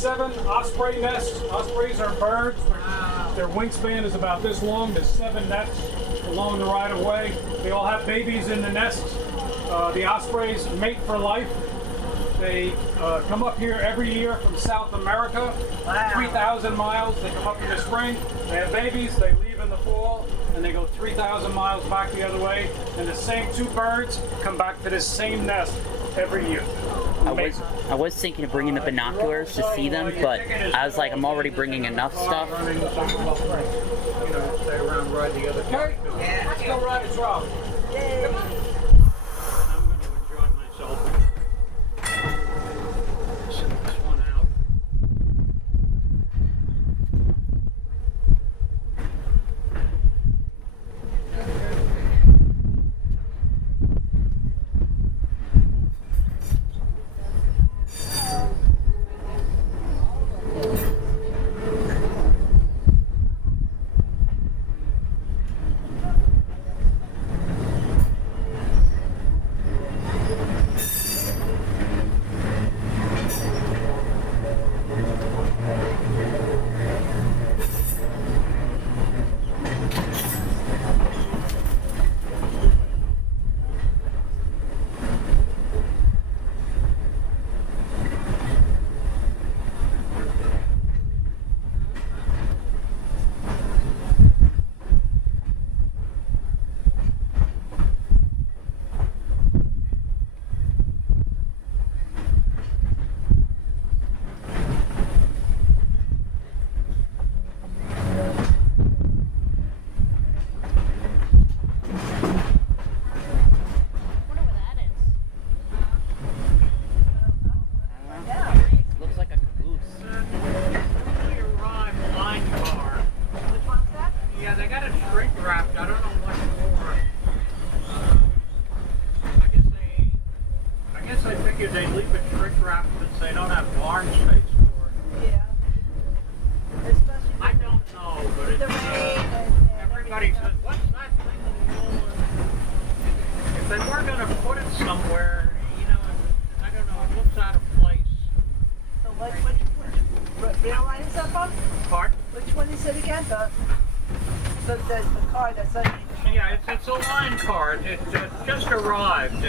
7 osprey nests. Ospreys are birds. Their wingspan is about this long. There's 7 nests along the right of way. They all have babies in the nests. The ospreys mate for life. They come up here every year from South America, 3,000 miles. They come up in the spring, they have babies, they leave in the fall, and they go 3,000 miles back the other way. And the same 2 birds come back to this same nest every year. I was thinking of bringing the binoculars to see them, but I was like, I'm already bringing enough stuff. Stay around, ride the other car. Yeah, let's go ride a trolley. Yay. I'm going to enjoy myself. Set this one out. They leave it shrink wrapped because they don't have barn space for it. Yeah. Especially I don't know, but the it's, rain everybody says, what's that thing? If they were going to put it somewhere, you know, I don't know, it looks out of place. So which rail line is that on? Pardon? Which one is it again? The car that's on. Yeah, it's a line car. It just arrived.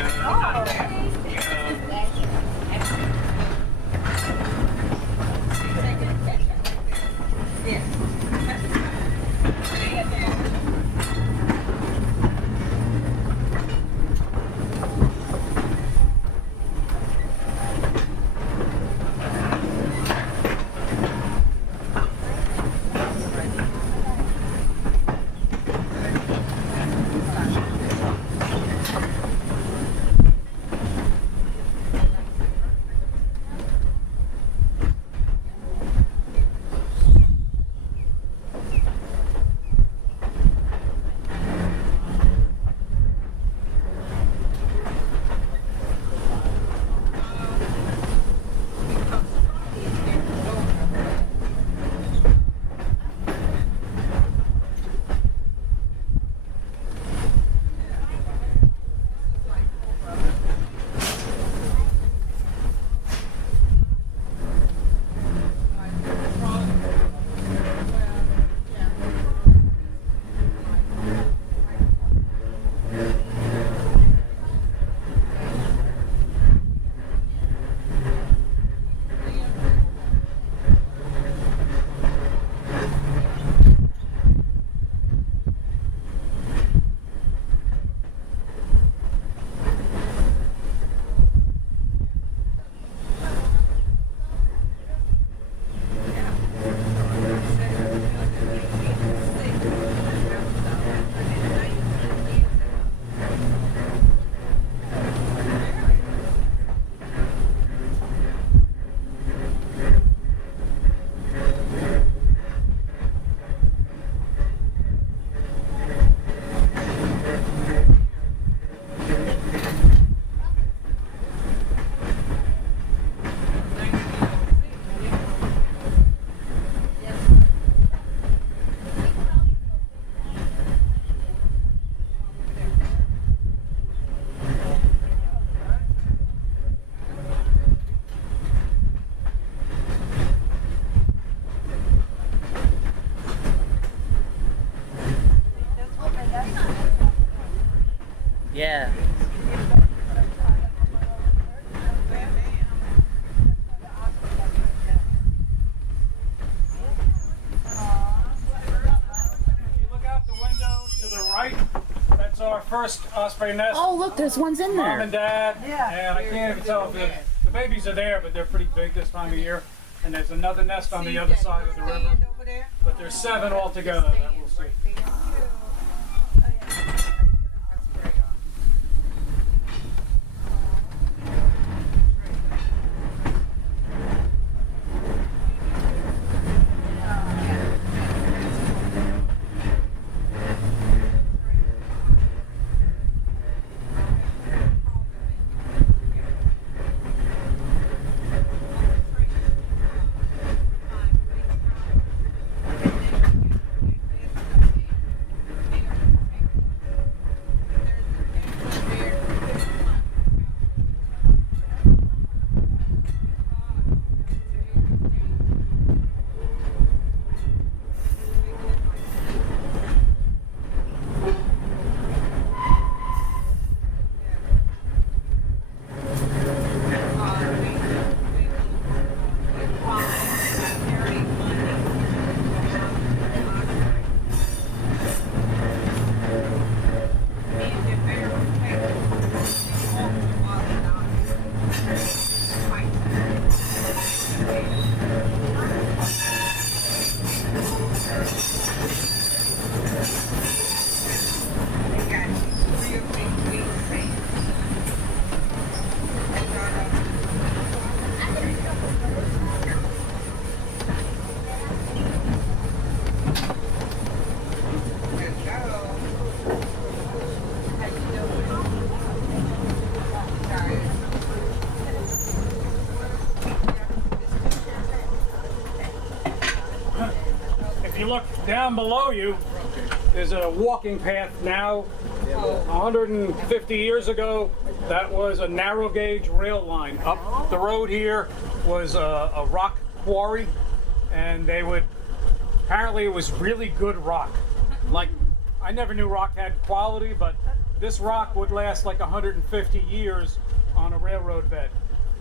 our first osprey nest. Oh, look, there's ones in Mom there. and Dad. Yeah. And I can't even tell if the babies are there, but they're pretty big this time of year. And there's another nest on the other side of the river. But there's 7 altogether that we'll see. If you look down below you, there's a walking path now. 150 years ago, that was a narrow gauge rail line. Up the road here was a rock quarry, and apparently it was really good rock. Like, I never knew rock had quality, but this rock would last like 150 years on a railroad bed,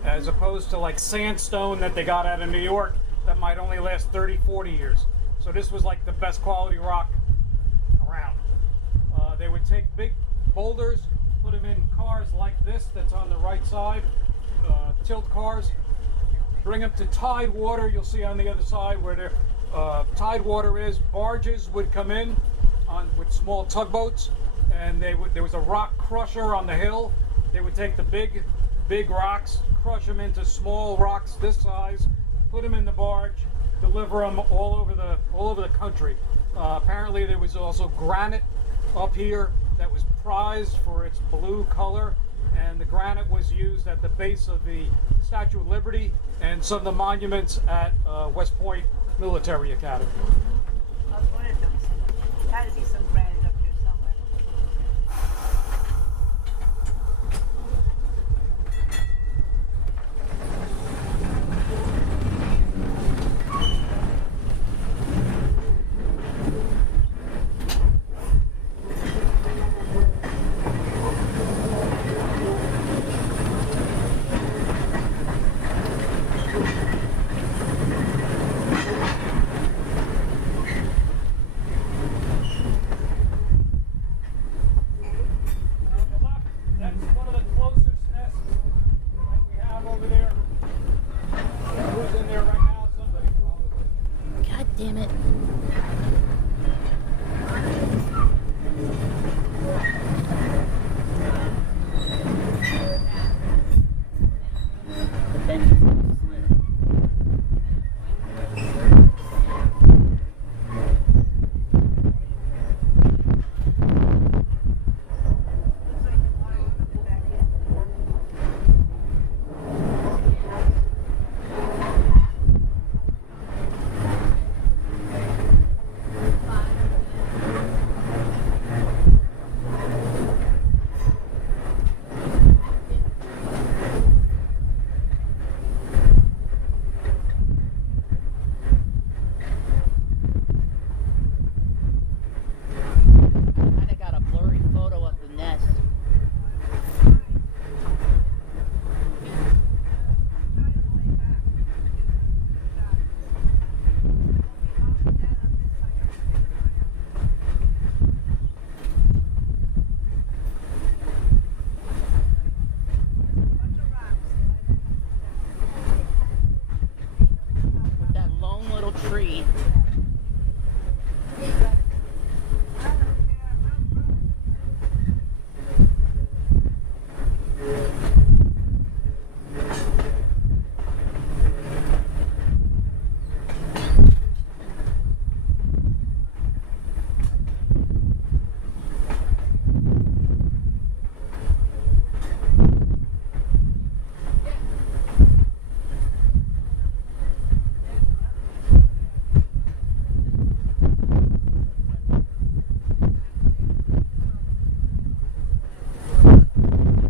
as opposed to like sandstone that they got out of New York that might only last 30, 40 years. So this was like the best quality rock around. They would take big boulders, put them in cars like this that's on the right side, tilt cars, bring them to tide water. You'll see on the other side where the tide water is. Barges would come in with small tugboats, and there was a rock crusher on the hill. They would take the big rocks, crush them into small rocks this size, put them in the barge, deliver them all over the country. Apparently there was also granite up here that was prized for its blue color, and the granite was used at the base of the Statue of Liberty and some of the monuments at West Point Military Academy. That's one of them. Gotta be some granite up here somewhere. That's one of the closest nests that we have over there. Who's in there right now? Somebody probably. God damn it. The bench is slim. tree.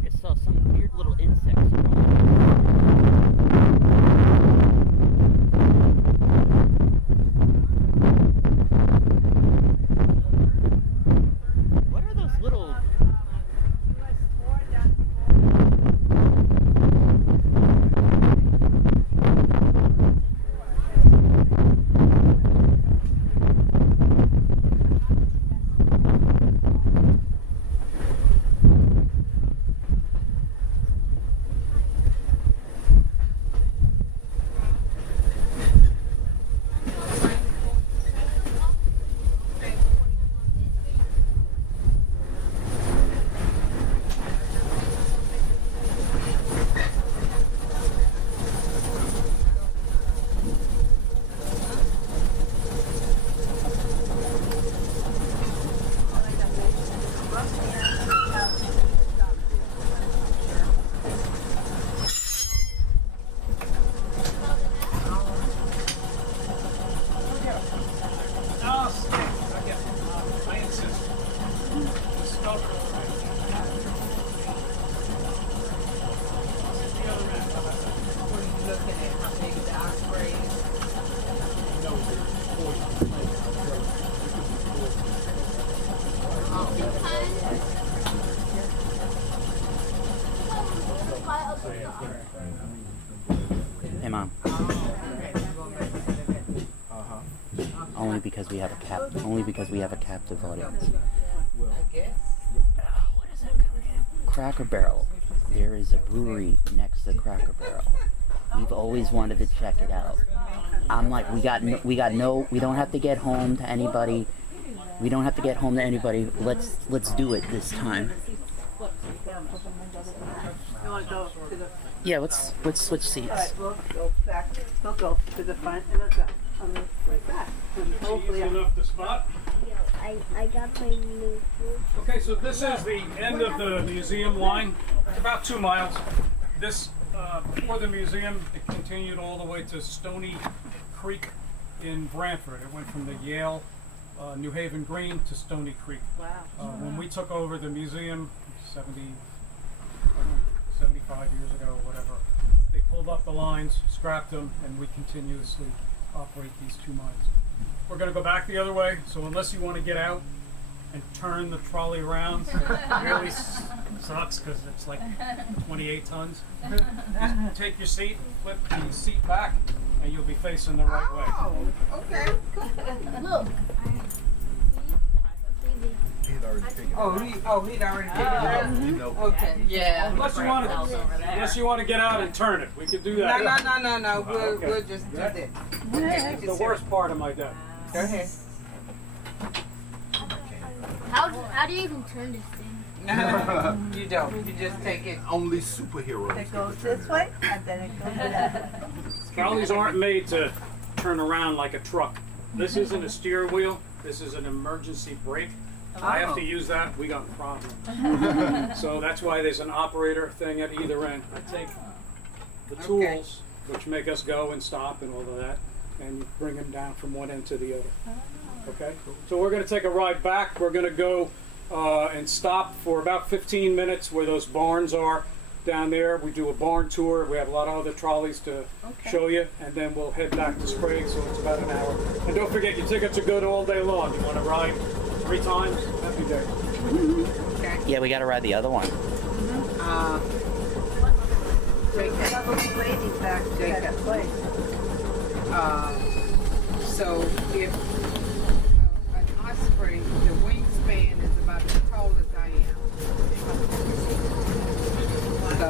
I saw some weird little insects crawling. What are those little? I insist. Looking at how big the osprey is. Hey, Mom. Only because we have a captive audience. I guess. What is that coming in? Cracker Barrel. There is a brewery next to Cracker Barrel. We've always wanted to check it out. I'm like, we don't have to get home to anybody. We don't have to get home to anybody. Let's do it this time. You want to go to the... Yeah, let's switch seats. All right, we'll go back. We'll go to the front and the back. On the way back. And hopefully... Easy enough to spot. I got my new food. Okay, so this is the end of the museum line. It's about 2 miles. This, before the museum, it continued all the way to Stony Creek in Brantford. It went from the Yale, New Haven Green to Stony Creek. Wow. When we took over the museum, 75 years ago or whatever, they pulled up the lines, scrapped them, and we continuously operate these 2 miles. We're going to go back the other way, so unless you want to get out and turn the trolley around, it really sucks because it's like 28 tons. Just take your seat, flip the seat back, and you'll be facing the right way. Oh, okay. Look. He'd already figured it Oh, out. he'd already figured it out. You know. Okay. Yeah. Unless you want to get out and turn it, we could do that. No. Okay. We'll just do that. Okay, The worst part of my day. Go ahead. How do you even turn this thing? No, you don't. You just take it. Only superheroes. It goes this way, and then it goes that way. Trolleys aren't made to turn around like a truck. This isn't a steer wheel. This is an emergency brake. I have to use that. We got a problem. So that's why there's an operator thing at either end. I take the tools, which make us go and stop and all of that, and bring them down from one end to the other. Okay? So we're going to take a ride back. We're going to go and stop for about 15 minutes where those barns are down there. We do a barn tour. We have a lot of other trolleys to show you, and then we'll head back to Sprague, so it's about an hour. And don't forget, your tickets are good all day long. You want to ride 3 times? Happy day. Okay. Yeah, we gotta ride the other one. Jacob. Waiting back to that place. So if an osprey, the wingspan is about as tall as I am. So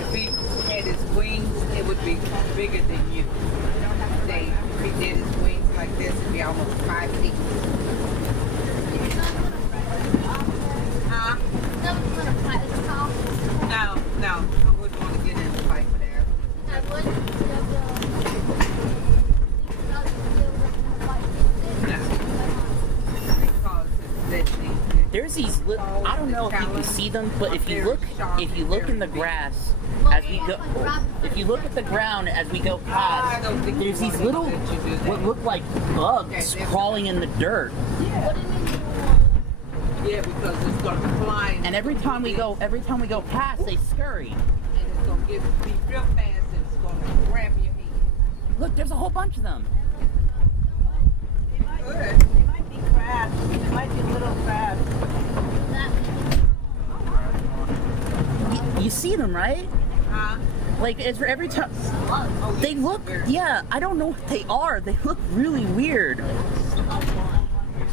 if he had his wings, it would be bigger than you. If he did his wings. these I don't know if you can see them, but if you look in the grass as we go, if you look at the ground as we go past, there's these little what look like bugs crawling in the dirt. Yeah, because it's gonna fly. And every time we go past, they scurry. And it's gonna be real fast and it's gonna grab your head. Look, there's a whole bunch of them. Good. They might be crabs. They might be little crabs. You see them, right? Like it's for every time. They look, yeah. I don't know what they are. They look really weird.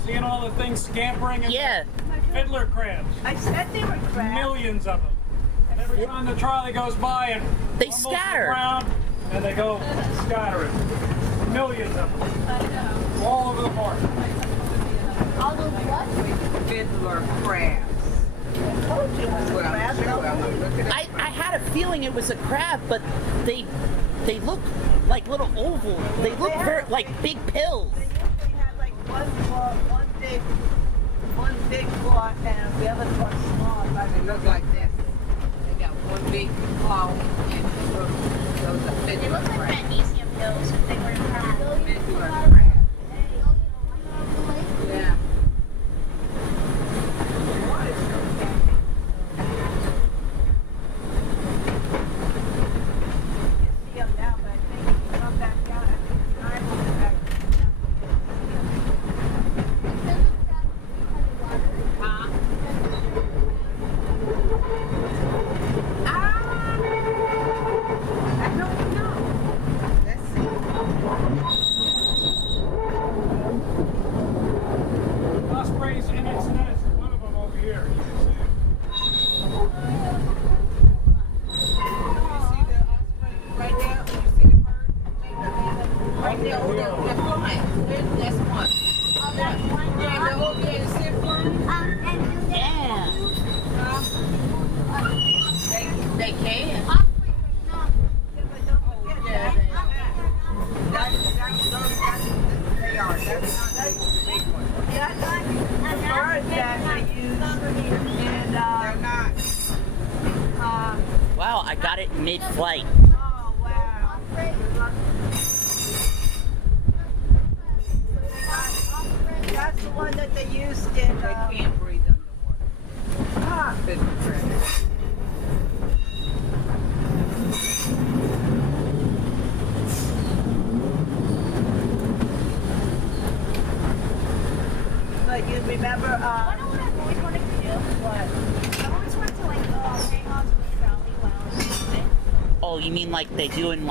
Seeing all the things scampering and Yeah. fiddler crabs. I said they were crabs. Millions of them. And every time the trolley goes by and They rumbles scatter. around, and they go scattering. Millions of them. All over the park. All those what? Fiddler crabs. Told you it was a Well, crab. sure, look at I had a feeling it was a crab, but they look like little oval. They look very like big pills. They usually have like one big claw and the other claw small. They look like this. They got one big claw and those are They fiddler look like crabs. magnesium pills if they were crabs. Fiddler crabs. Yeah. See them now, but I think if you come back down, I think the time will be back Huh? I don't know. Let's see. Ospreys in its nest. One of them over here. You can see it. You see the osprey right there? You see the bird? Right there, over there, they're flying. That's one. Yeah, they're over there, you see it flying? Yeah. They can. Yeah, they are. That's not the big one. That's the bird that they use in, They're not. Wow, I got it mid-flight. oh wow. That's the one that they used in, They can't breathe underwater. Fiddler crabs. but you remember, I know what I've always wanted to do? What? I've always wanted to hang on to the trolley while I was moving. Oh, you mean like they do in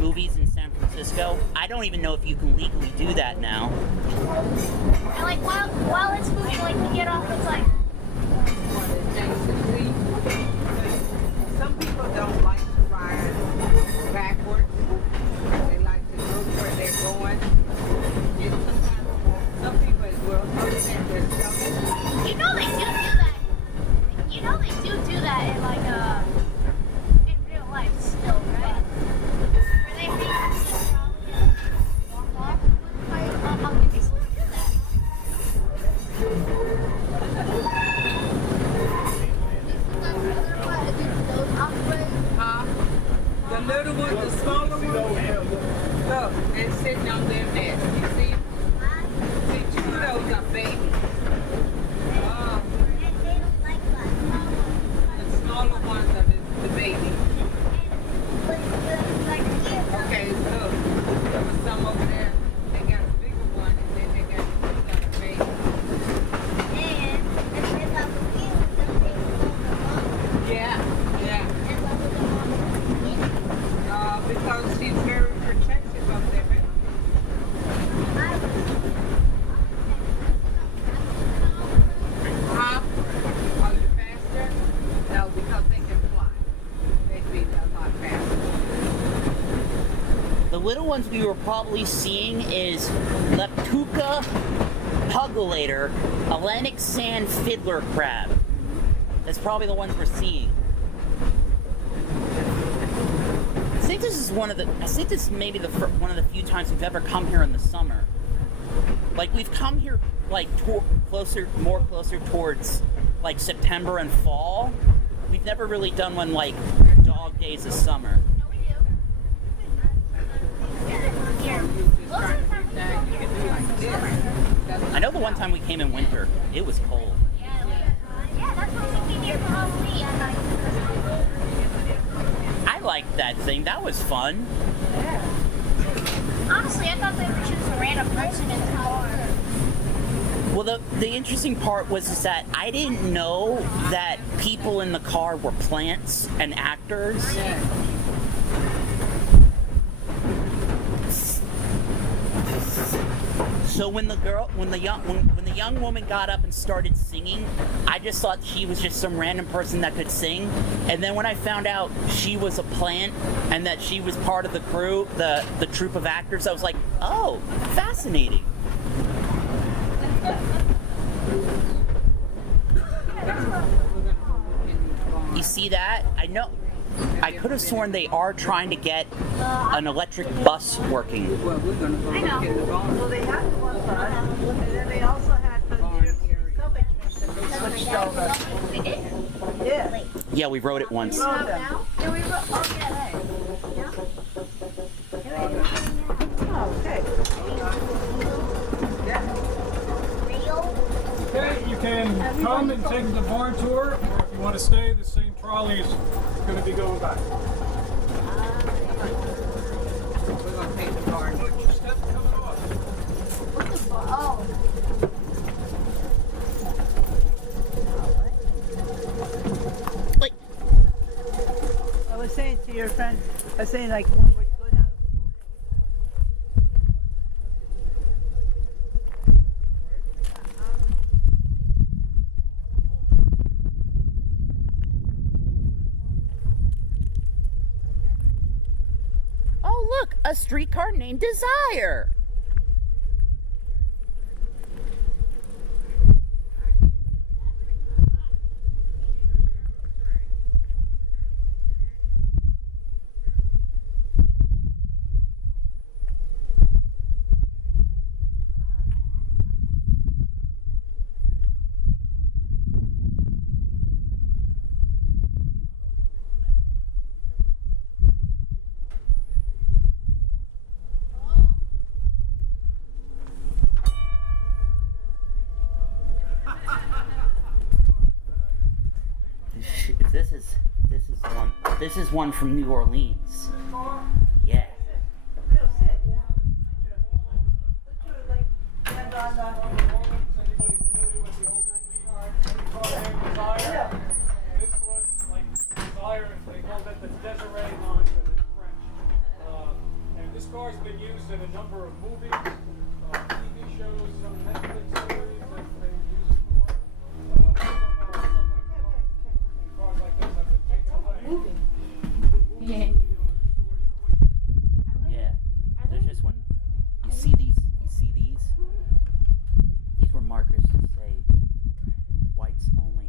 movies in San Francisco? I don't even know if you can legally do that now. And like while it's moving, like to get off, it's like Some people don't like to ride backwards. They like to look where they're going. Some people will upset their stomach. you know they do that. You know they do that in like in real life still, right? Where they hang on to the trolley and walk off. How can they still do that? Huh? The little ones, the smaller ones. Look, they're sitting on their nest. You see? See, two of those are babies. The smaller ones are the babies. Okay, look. There was some over there. They got a bigger one, and then they got a baby. Yeah, yeah. Because she's very protective of their baby. Huh? Are you faster? No, because they can fly. They'd be a lot faster. The little ones we were probably seeing is Leptuca pugulator, Atlantic sand fiddler crab. That's probably the ones we're seeing. I think this is maybe one of the few times we've ever come here in the summer. Like we've come here like closer towards like September and fall. We've never really done one like dog days of summer. No, we do. Here. Most of the time we come here in summer. I know the one time we came in winter, it was cold. Yeah, that's when we came here for Halloween. I liked that thing. That was fun. Honestly, I thought they were just a random person in the car. Well, the interesting part was is that I didn't know that people in the car were plants and actors. So when the young woman got up and started singing, I just thought she was just some random person that could sing. And then when I found out she was a plant and that she was part of the crew, the troupe of actors, I was like, oh, fascinating. You see that? I know. I could have sworn they are trying to get an electric bus working. Well, we're gonna go look in the barn. Well, they had one bus, and then they also had the stomach that they switched over. We did? Yeah. Yeah, we rode it once. Rode them. Yeah, we were. Oh, yeah, Oh, okay. Real? Okay, you can come and take the barn tour, or if you want to stay, the same trolley is going to be going back. We're gonna take the barn. Oh. Like, I was saying to your friend, I was saying like when we go down. oh look, a streetcar named Desire. This is one from New Orleans. Yeah. Real sick. Look through, like, and on the. Anybody familiar with the old car named Desire? This was like Desire, they called it the Desiree line, but it's French. And this car's been used in a number of movies, TV shows, some Netflix series that they use it for. Some of our cars like this have been taken away. Yeah. There's just one. You see these? These were markers to say whites only.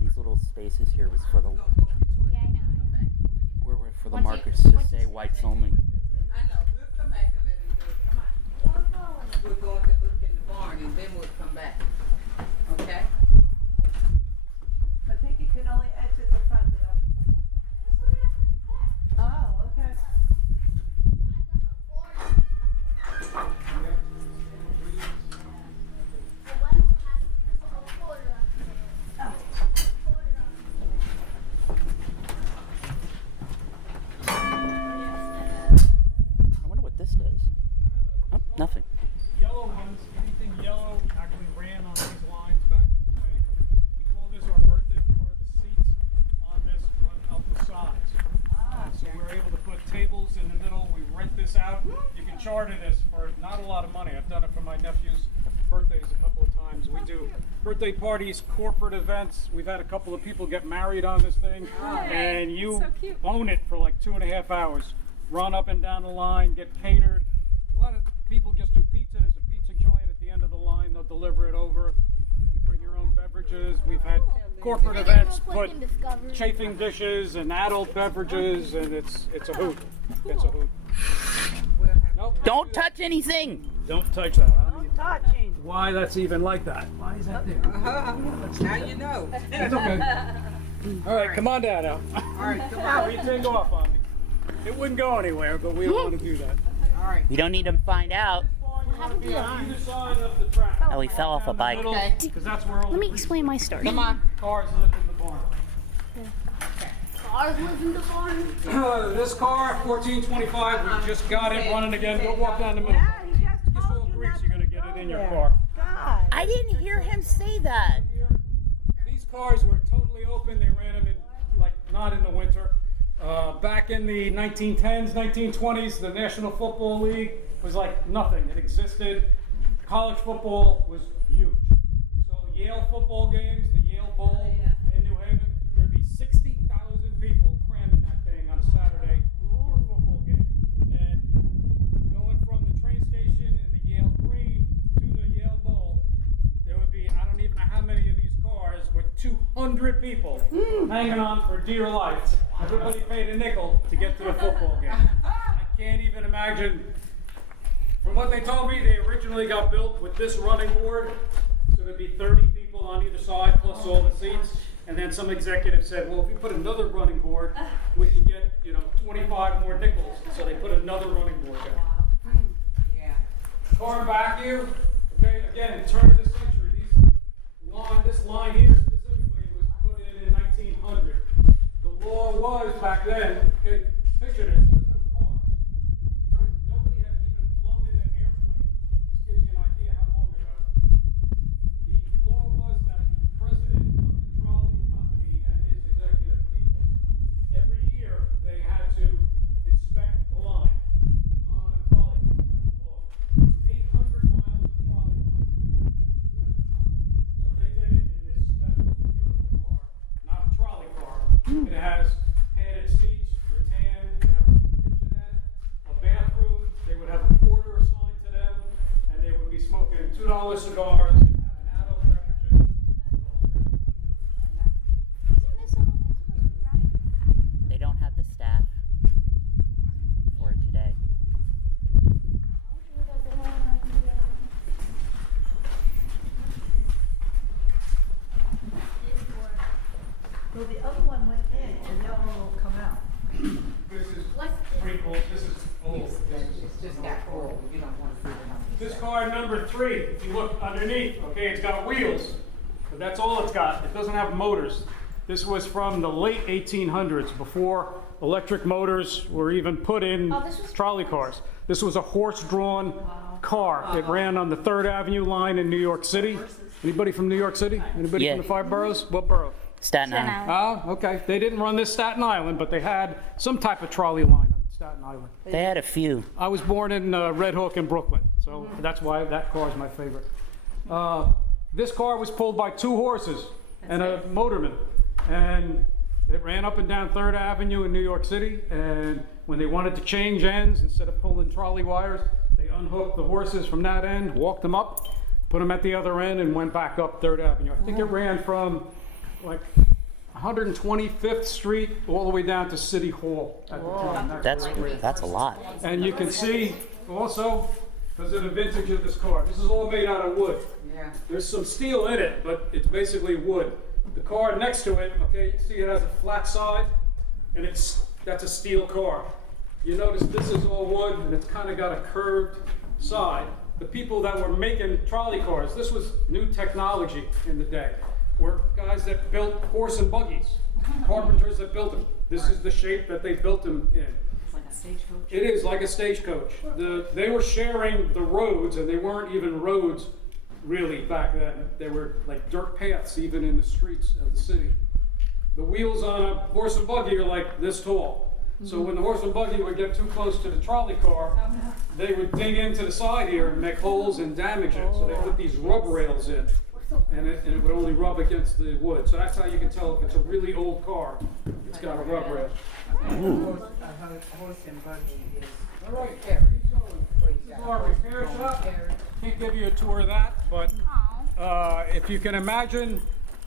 These little spaces here was for the were for the markers to say whites only. I know, we'll come back and let him do it. Come on. We're going to look in the barn and then we'll come back. Okay? I think you can only exit the front door. Oh, okay. I wonder what this does. Oh, nothing. Yellow ones, anything yellow actually ran on these lines back in the day. We call this our birthday floor. The seats on this run out the sides. So we're able to put tables in the middle. We rent this out. You can charter this for not a lot of money. I've done it for my nephew's birthdays a couple of times. We do birthday parties, corporate events. We've had a couple of people get married on this thing. And you own it for like 2.5 hours. Run up and down the line, get catered. A lot of people just do pizza. There's a pizza joint at the end of the line. They'll deliver it over. You bring your own beverages. We've had corporate I didn't events look like put in Discovery. chafing dishes and adult beverages, and it's a hoot. It's a hoot. Nope. Don't touch anything. Don't touch that. I don't even know Touching. why that's even like that. Why is that there? Now you know. It's okay. All right, come on down now. All right, come on. You take off on me. It wouldn't go anywhere, but we don't want to do that. All right. We don't need to find out. You're going to be on either side of the track. Oh, he fell off a bike. Okay. Because that's where all Let me the explain my story. Come on. cars live in the barn. Cars live in the barn. This car, 1425, we just got it running again. Go walk down the middle. Yeah, he just Just told all you grease, not you're to going to get go it in your there. car. God. I didn't hear him say that. These cars were totally open. They ran them in, like, not in the winter. Back in the 1910s, 1920s, the National Football League was like nothing. It existed. College football was huge. So Yale football games, the Yale Bowl in New Haven, there'd be 60,000 people cramming that thing on a Saturday for a football game. And going from the train station in the Yale Green to the Yale Bowl, there would be, I don't even know how many of these cars, with 200 people hanging on for dear life. Everybody paid a nickel to get to the football game. I can't even imagine. From what they told me, they originally got built with this running board, so there'd be 30 people on either side, plus all the seats. And then some executive said, well, if we put another running board, we can get, 25 more nickels. So they put another running board there. Yeah. Car back here, okay, again, turn of the century, this line here specifically was put in 1900. The law was back then, okay, picture this, there was no cars. Nobody had even flown in an airplane. This gives you an idea how long ago. The law was that the president of the trolley company and his executive people, every year they had to inspect the line on a trolley car. That was the law. 800 miles of trolley lines at the time. So they did it in this special, beautiful car, not a trolley car. It has padded seats, rattan, they have a little kitchenette, a bathroom, they would have a porter assigned to them, and they would be smoking $2 cigars and having adult beverages. Isn't this the one that's supposed to be running? They don't have the staff for it today. Well, the other one went in, and the other one will come out. This is pretty cool, this is old. It's just got old. You don't want to see it on This car number 3, if you look underneath, okay, it's got wheels, but that's all it's got. It doesn't have motors. This was from the late 1800s, before electric motors were even put in this was- trolley cars. This was a horse-drawn car. It ran on the 3rd Avenue line in New York City. Anybody from New York City? Anybody Yeah. from the 5 boroughs? What borough? Staten Island. Oh, okay. They didn't run this Staten Island, but they had some type of trolley line on Staten Island. They had a few. I was born in Red Hook in Brooklyn, so that's why that car is my favorite. This car was pulled by 2 horses and a motorman, and it ran up and down 3rd Avenue in New York City, and when they wanted to change ends, instead of pulling trolley wires, they unhooked the horses from that end, walked them up, put them at the other end, and went back up 3rd Avenue. I think it ran from like 125th Street all the way down to City Hall at the time. That's a lot. And you can see also, because of the vintage of this car, this is all made out of wood. Yeah. There's some steel in it, but it's basically wood. The car next to it, okay, you see it has a flat side, and that's a steel car. You notice this is all wood, and it's kind of got a curved side. The people that were making trolley cars, this was new technology in the day, were guys that built horse and buggies, carpenters that built them. This is the shape that they built them in. It's like a stagecoach. It is like a stagecoach. They were sharing the roads, and they weren't even roads really back then. They were like dirt paths even in the streets of the city. The wheels on a horse and buggy are like this tall. So when the horse and buggy would get too close to the trolley car, they would dig into the side here and make holes and damage it. So they put these rub rails in, and it would only rub against the wood. So that's how you can tell if it's a really old car. It's got a rub rail. A horse and buggy is. All right, Carry. this is our repair shop. Can't give you a tour of that, but if you can imagine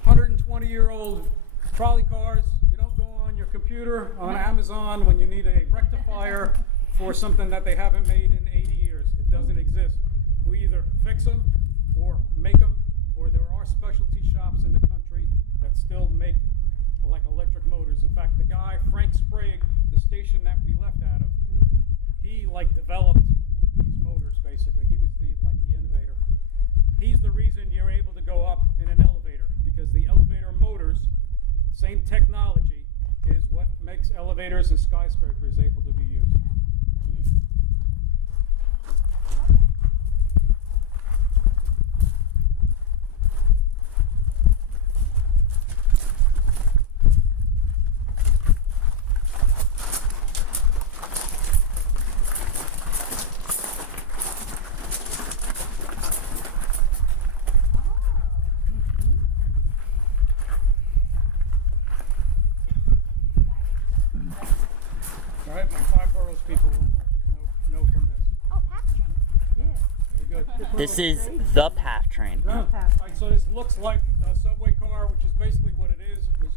120-year-old trolley cars. You don't go on your computer on Amazon when you need a rectifier for something that they haven't made in 80 years. It doesn't exist. We either fix them or make them, or there are specialty shops in the country that still make like electric motors. In fact, the guy, Frank Sprague, the station that we left out of, he like developed these motors basically. He was the innovator. He's the reason you're able to go up in an elevator, because the elevator motors, same technology, is what makes elevators and skyscrapers able to be used. All right, my 5 boroughs people will know from this. Oh, PATH train. Very good. This is the PATH train. Right, so this looks like a subway car, which is basically what it is. It was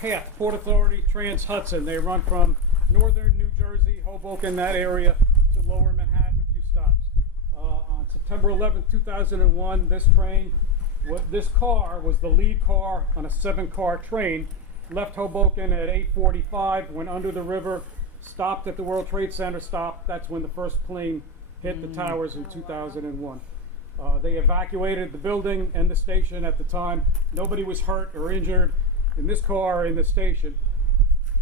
PATH, Port Authority Trans Hudson. They run from northern New Jersey, Hoboken, that area, to lower Manhattan, a few stops. On September 11, 2001, this car was the lead car on a 7-car train. Left Hoboken at 8:45, went under the river, stopped at the World Trade Center stop. That's when the first plane hit the towers in 2001. They evacuated the building and the station at the time. Nobody was hurt or injured in this car or in the station.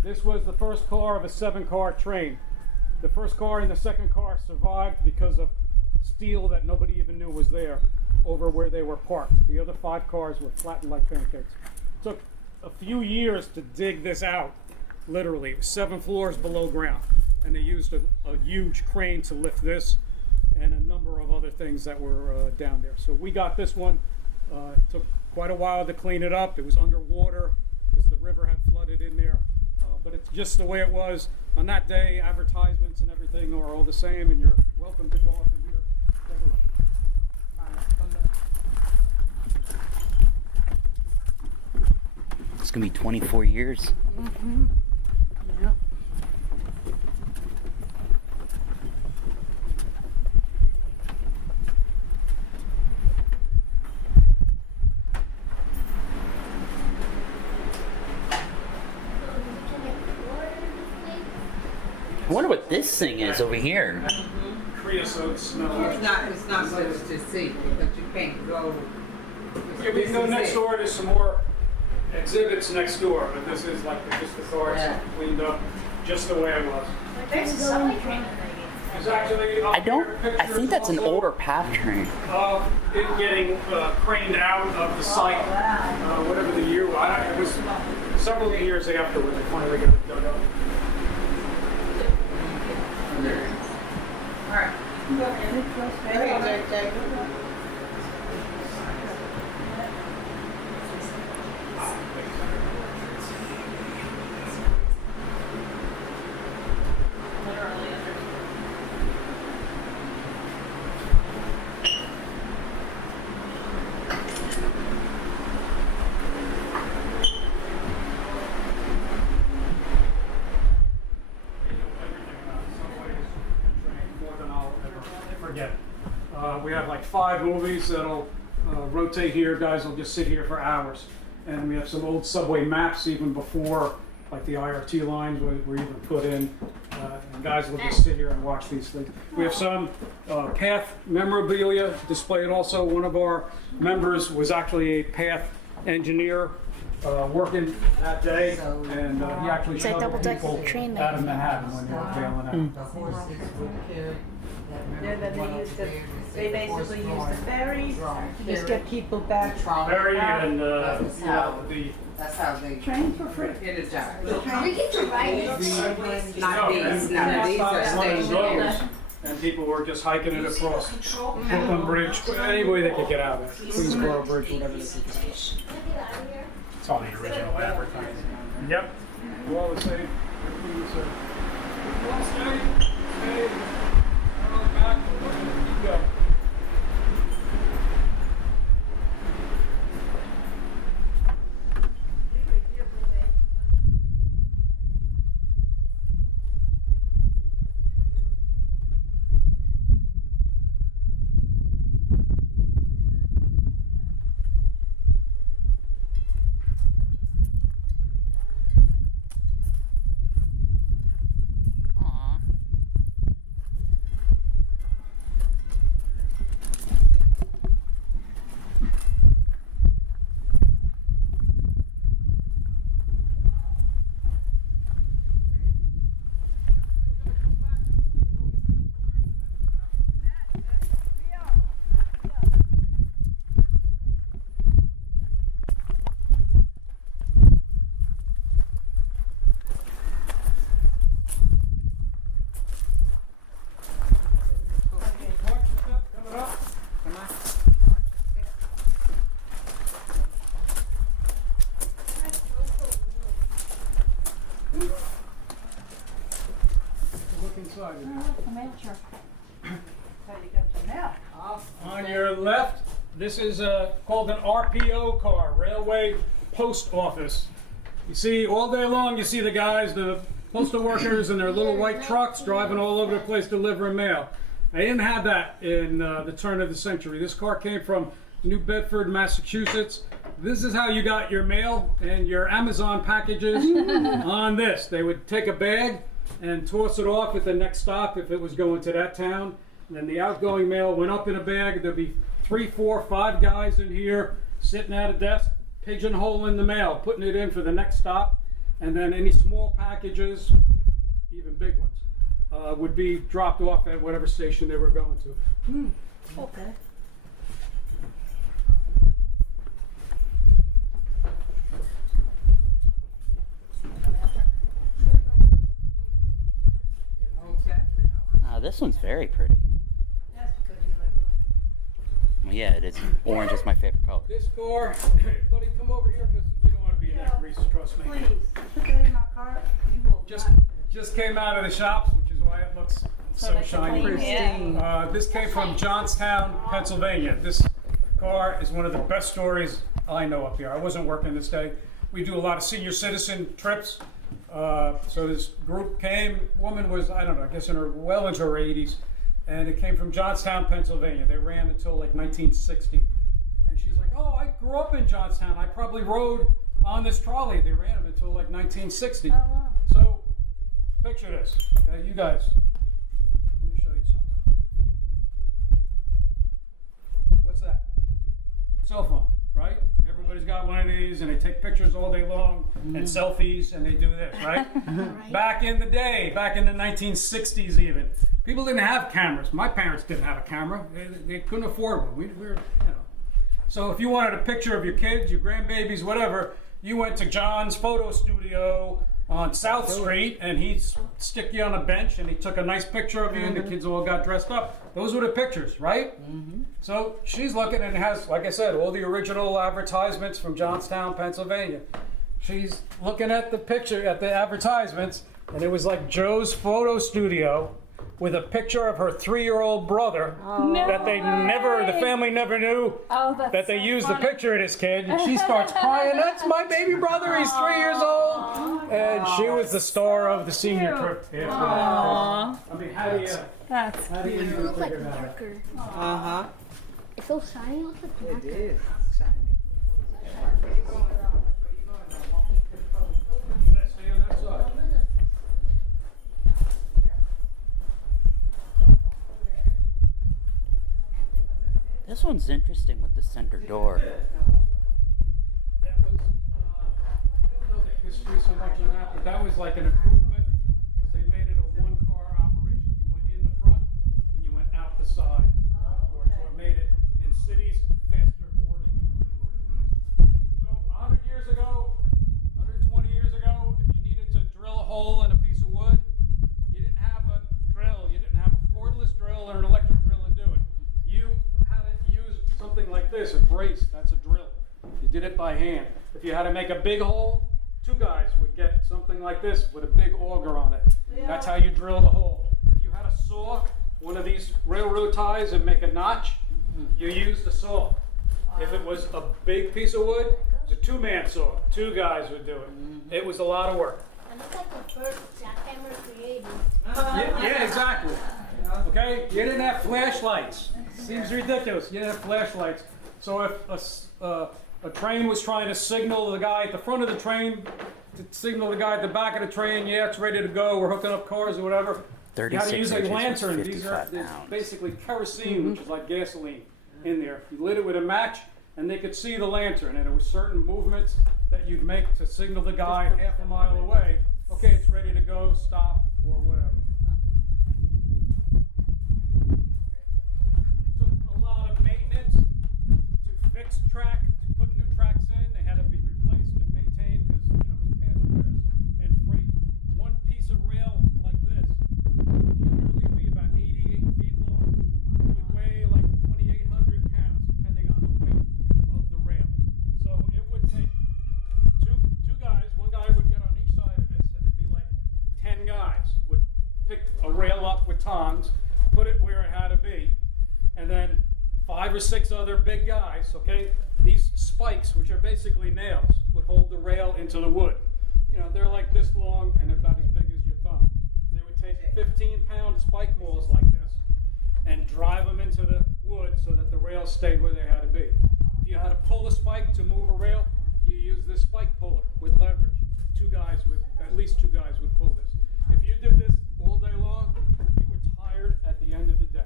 This was the first car of a 7-car train. The first car and the second car survived because of steel that nobody even knew was there over where they were parked. The other 5 cars were flattened like pancakes. Took a few years to dig this out, literally. It was 7 floors below ground, and they used a huge crane to lift this and a number of other things that were down there. So we got this one. It took quite a while to clean it up. It was underwater because the river had flooded in there, but it's just the way it was. On that day, advertisements and everything are all the same, and you're welcome to go up in here. Take a look. It's gonna be 24 years. Yeah. I wonder what this thing is over here. Creosote smell. It's not much to see because you can't go. Yeah, we can go next door. There's some more exhibits next door, but this is like just the car cleaned up just the way it was. There's a subway train. It's actually I think that's an older PATH train. It getting craned out of the site, whatever the year was. It was several years afterward they finally got it dug up. All right. Hey, Jake. We have like 5 movies that'll rotate here. Guys will just sit here for hours. And we have some old subway maps even before like the IRT lines were even put in. And guys will just sit here and watch these things. We have some PATH memorabilia displayed also. One of our members was actually a PATH engineer working that day, and he actually It's a shuttled double-decker people train out of Manhattan when they were bailing out. They basically use the ferries to just get people back. Very and That's how they Train for free. get a job. We get to ride it. Not these are stationary. and people were just hiking it across Brooklyn Bridge, any way they could get out of it. Queensboro Bridge, whatever they could get out. It's all the original advertising. Yep. We're all the same. Everything the same. Well, stay. Back. Keep going. look inside of it. Come here, sure. So you got your mail. On your left, this is called an RPO car, Railway Post Office. You see, all day long, you see the guys, the postal workers in their little white trucks driving all over the place delivering mail. I didn't have that in the turn of the century. This car came from New Bedford, Massachusetts. This is how you got your mail and your Amazon packages on this. They would take a bag and toss it off at the next stop if it was going to that town. And then the outgoing mail went up in a bag. There'd be 3, 4, 5 guys in here sitting at a desk, pigeonholing the mail, putting it in for the next stop. And then any small packages, even big ones, would be dropped off at whatever station they were going to. Okay. Okay. This one's very pretty. That's because you like Well, yeah, it is. Orange is my favorite color. This car, buddy, come over here because you don't want to be in that grease, trust me. please, put that in my car. You will Just came out of the shops, which is why it looks so shiny. pristine. This came from Johnstown, Pennsylvania. This car is one of the best stories I know up here. I wasn't working this day. We do a lot of senior citizen trips. So this group came, woman was, I don't know, I guess well into her 80s, and it came from Johnstown, Pennsylvania. They ran until like 1960. And she's like, oh, I grew up in Johnstown. I probably rode on this trolley. They ran them until like 1960. So picture this, okay, you guys. Let me show you something. What's that? Cell phone, right? Everybody's got one of these, and they take pictures all day long and selfies, and they do this, right? Back in the day, back in the 1960s even, people didn't have cameras. My parents didn't have a camera. They couldn't afford one. We were, So if you wanted a picture of your kids, your grandbabies, whatever, you went to John's photo studio on South Street, and he'd stick you on a bench, and he took a nice picture of you, and the kids all got dressed up. Those were the pictures, right? So she's looking, and it has, like I said, all the original advertisements from Johnstown, Pennsylvania. She's looking at the picture, at the advertisements, and it was like Joe's photo studio with a picture of her 3-year-old brother that they never, the family never knew that they used the picture of this kid. And she starts crying, that's my baby brother, he's 3 years old. And she was the star of the senior trip. Yeah. I mean, how do you even figure that out? It's so shiny. It looks like marker. It is shiny. Stay on that side. This one's interesting with the center door. That was, I don't know the history so much on that, but that was like an improvement because they made it a one-car operation. You went in the front and you went out the side. So it made it in cities faster boarding and unboarding. So 100 years ago, 120 years ago, if you needed to drill a hole in a piece of wood, you didn't have a drill. You didn't have a cordless drill or an electric drill to do it. You had to use something like this, a brace. That's a drill. You did it by hand. If you had to make a big hole, 2 guys would get something like this with a big auger on it. That's how you drill the hole. If you had a saw, one of these railroad ties, and make a notch, you used the saw. If it was a big piece of wood, it was a 2-man saw. 2 guys would do it. It was a lot of work. It looks like the first jackhammer created. Yeah, exactly. Okay, you didn't have flashlights. Seems ridiculous. You didn't have flashlights. So if a train was trying to signal the guy at the front of the train to signal the guy at the back of the train, yeah, it's ready to go. We're hooking up cars or whatever. You had to use a lantern. These are basically kerosene, which is like gasoline, in there. You lit it with a match, and they could see the lantern. And there were certain movements that you'd make to signal the guy half a mile away. Okay, it's ready to go. Stop or whatever. Track to put new tracks in, they had to be replaced and maintained because it was passengers and freight. One piece of rail like this generally would be about 88 feet long. It would weigh like 2,800 pounds depending on the weight of the rail. So it would take two guys, one guy would get on each side of this, and it'd be like 10 guys would picked a rail up with tongs, put it where it had to be, and then 5 or 6 other big guys, okay, these spikes, which are basically nails, would hold the rail into the wood. You know, they're like this long and about as big as your thumb. They would take 15-pound spike mauls like this and drive them into the wood so that the rails stayed where they had to be. If you had to pull a spike to move a rail, you use this spike puller with leverage. At least two guys would pull this. If you did this all day long, you were tired at the end of the day.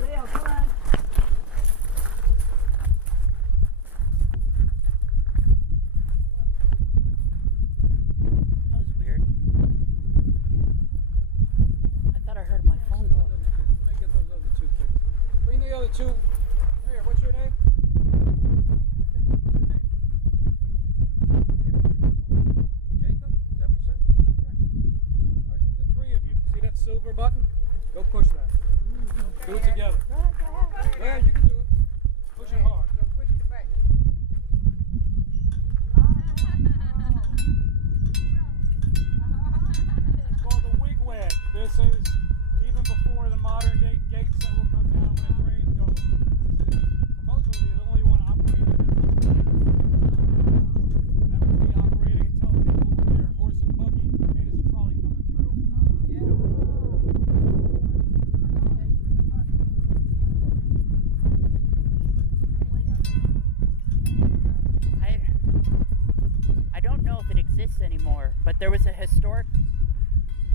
Leo, come on. That was weird. I thought I heard my phone go. Let me get those other 2 kids. Bring the other 2. Here, what's your name? Jacob? Is that what you said? Here. All right, the 3 of you. See that silver button? Go push that. Do it together. Yeah, you can do it. Push it hard. Go push the button. It's called the wigwag. This is even before the modern day gates that will come down when the trains go. This is supposedly the only one operating. That would be operating and tell people with their horse and buggy, hey, there's a trolley coming through. I don't know if it exists anymore, but there was a historic.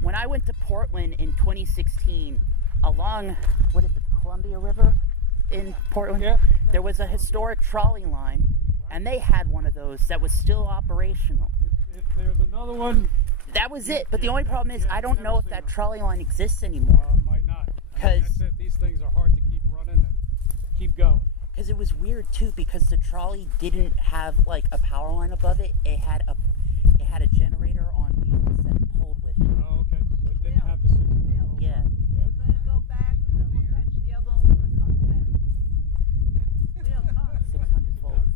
When I went to Portland in 2016, along what is it, the Columbia River in Portland, Yeah. there was a historic trolley line, and they had one of those that was still operational. If there's another one, That was it. But the only problem is I don't I've know never if seen that them. trolley line exists anymore. Might not. 'Cause- That's it. These things are hard to keep running and keep going. Because it was weird too, because the trolley didn't have like a power line above it. It had a generator on wheels that it pulled with it. Oh, okay. So it didn't have the 600 volt. Yeah. We're gonna go back and then we'll catch the other one when it comes back. Leo, come. 600 volts.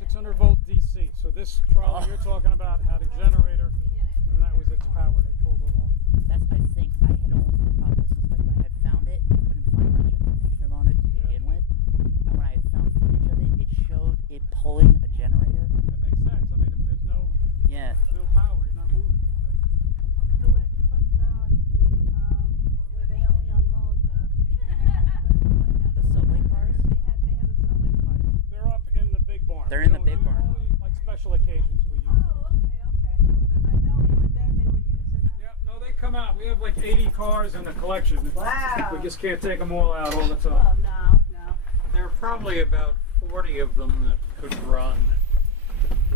600 volt DC. So this trolley Oh. you're talking about had a generator, and that was its power. They pulled along. That's, I think, I had only, the problem was like when I had found it, I couldn't find much information on it to begin with. And when I had found footage of it, it showed it pulling a generator. That makes sense. I mean, if there's no Yeah. power, you're not moving anything. So where'd you put or were they only unload The subway cars? They had the subway cars. They're up in the big barn. They're in the We big don't- barn. Only like special occasions we use Oh, those. okay. Because I know even then they were using that. Yeah, no, they come out. We have like 80 cars in the collection. Wow. We just can't take them all out all the time. Well, no. There are probably about 40 of them that could run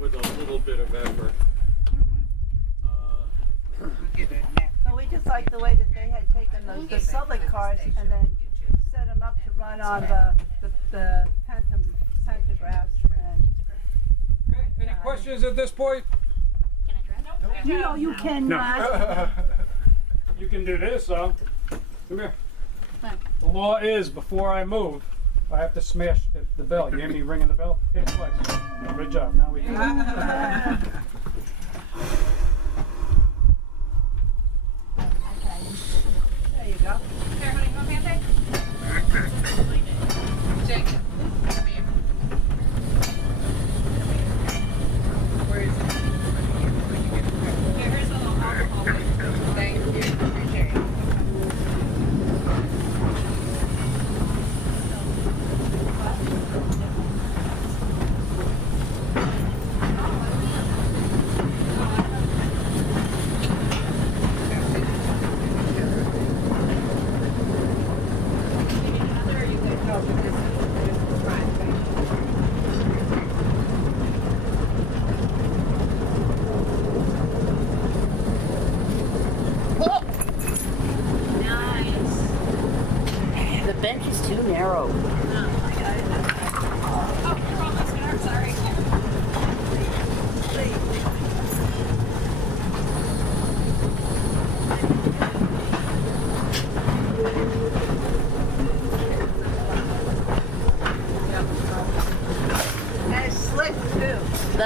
with a little bit of effort. We'll get it now. No, we just like the way that they had taken the subway cars and then set them up to run on the pantographs. And Okay, any questions at this point? Can I drive? you know you cannot. You can do this, though. Come here. The law is, before I move, I have to smash the bell. You hear me ringing the bell? Hit it twice. Good job. Now we can. There you go. Here, honey, come here, Jacob, come here. Where is it? Here, here's a little alcohol. Thank you. Appreciate it.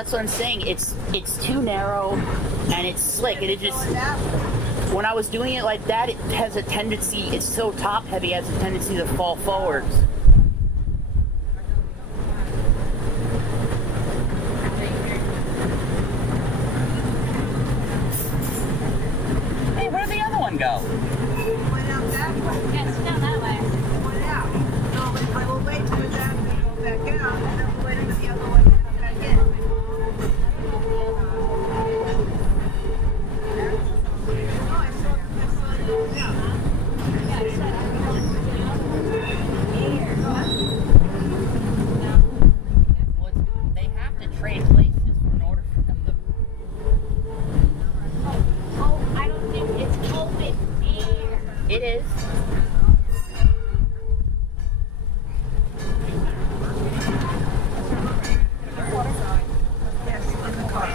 that's what I'm saying. It's too narrow and it's slick, and it just, when I was doing it like that, it has a tendency, it's so top heavy, it has a tendency to fall forwards. Hey, where'd the other one go? Went out that way. Yes, down that way. Went out. So I will wait till it's out and go back out, and then we'll wait for the other one to come back in. Oh, I saw it go out. Well, they have to trade places in order for them to. Oh, I don't think it's open air. It is. Yes, in the car.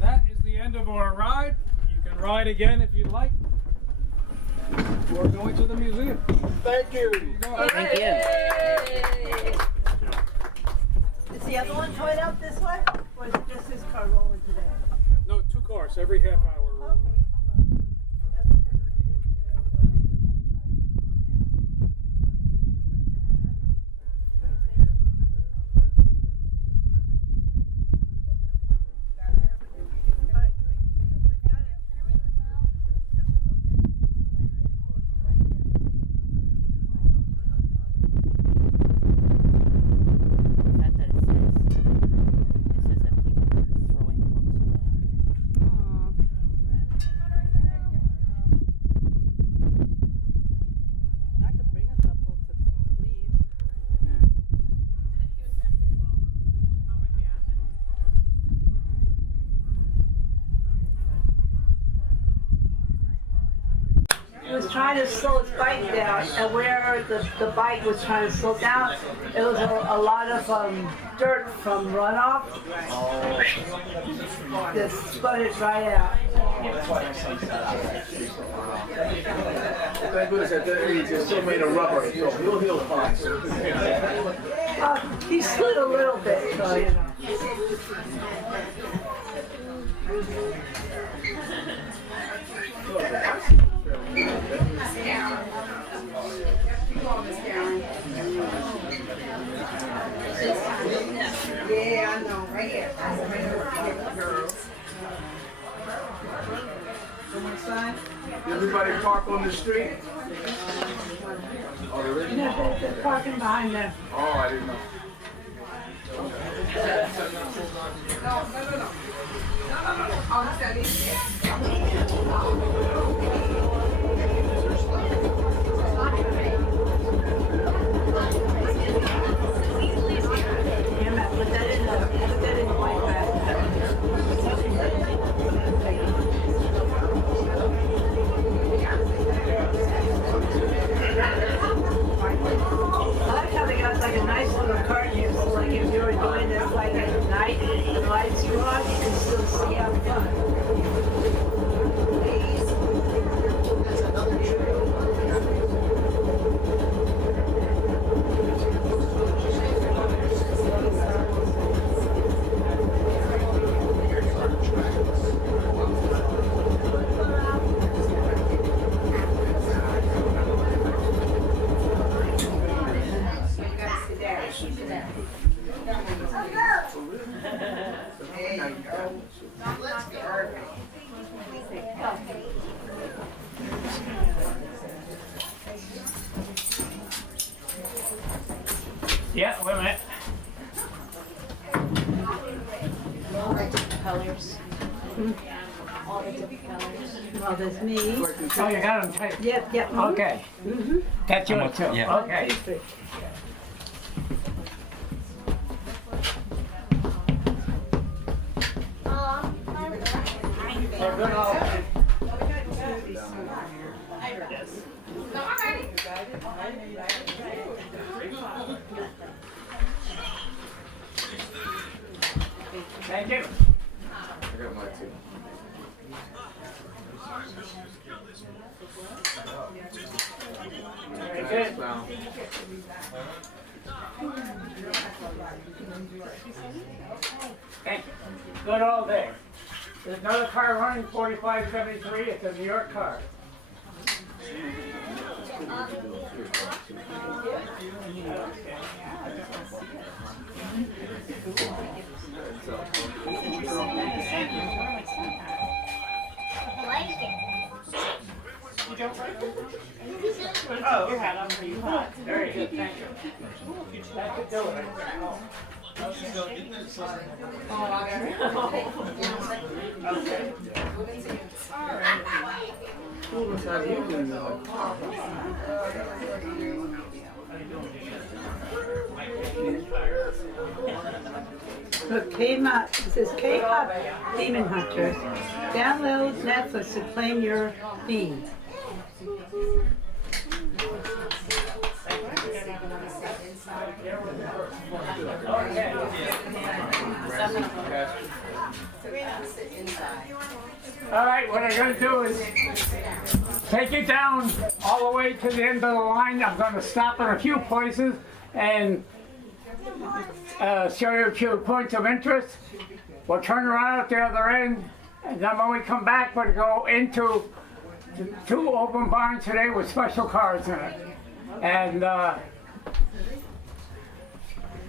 That is the end of our ride. You can ride again if you'd like. We're going to the museum. Thank you. Thank you. Is the other one going out this way? Or is it just this car rolling today? No, 2 cars every half hour. The fact that it says that people are throwing the books away. I could bring a couple to leave. It was trying to slow its bike down, and where the bike was trying to slow down, it was a lot of dirt from runoff that spun it right out. Thank goodness that it's still made of rubber, so he'll heal fine. He slid a little bit, so you know. Yeah, I know, right here. Everybody park on the street? They're parking behind them. Oh, I didn't know. Yeah, Matt, put that in the white bag. I like how they got like a nice little curtain here, so like if you were doing this like at night, the lights go on, you can still see out front. Yeah, wait a minute. Colors. All the different colors. Well, there's me. Oh, you got them taped. Yep, yep. Okay. Got you too. Okay. Thank you. I got mine too. Very good. Wow. Thank you. Good all day. There's another car running 4573. It's a New York car. Like it. You don't like it? Oh, you had them for you. Very good, thank you. That could do it. Oh. Okay. Look, K-Pop, it says K-Pop Demon Hunters. Download Netflix to claim your theme. All right, what I'm going to do is take it down all the way to the end of the line. I'm going to stop in a few places and show you a few points of interest. We'll turn around at the other end, and then when we come back, we'll go into the 2 open barns today with special cars in it. And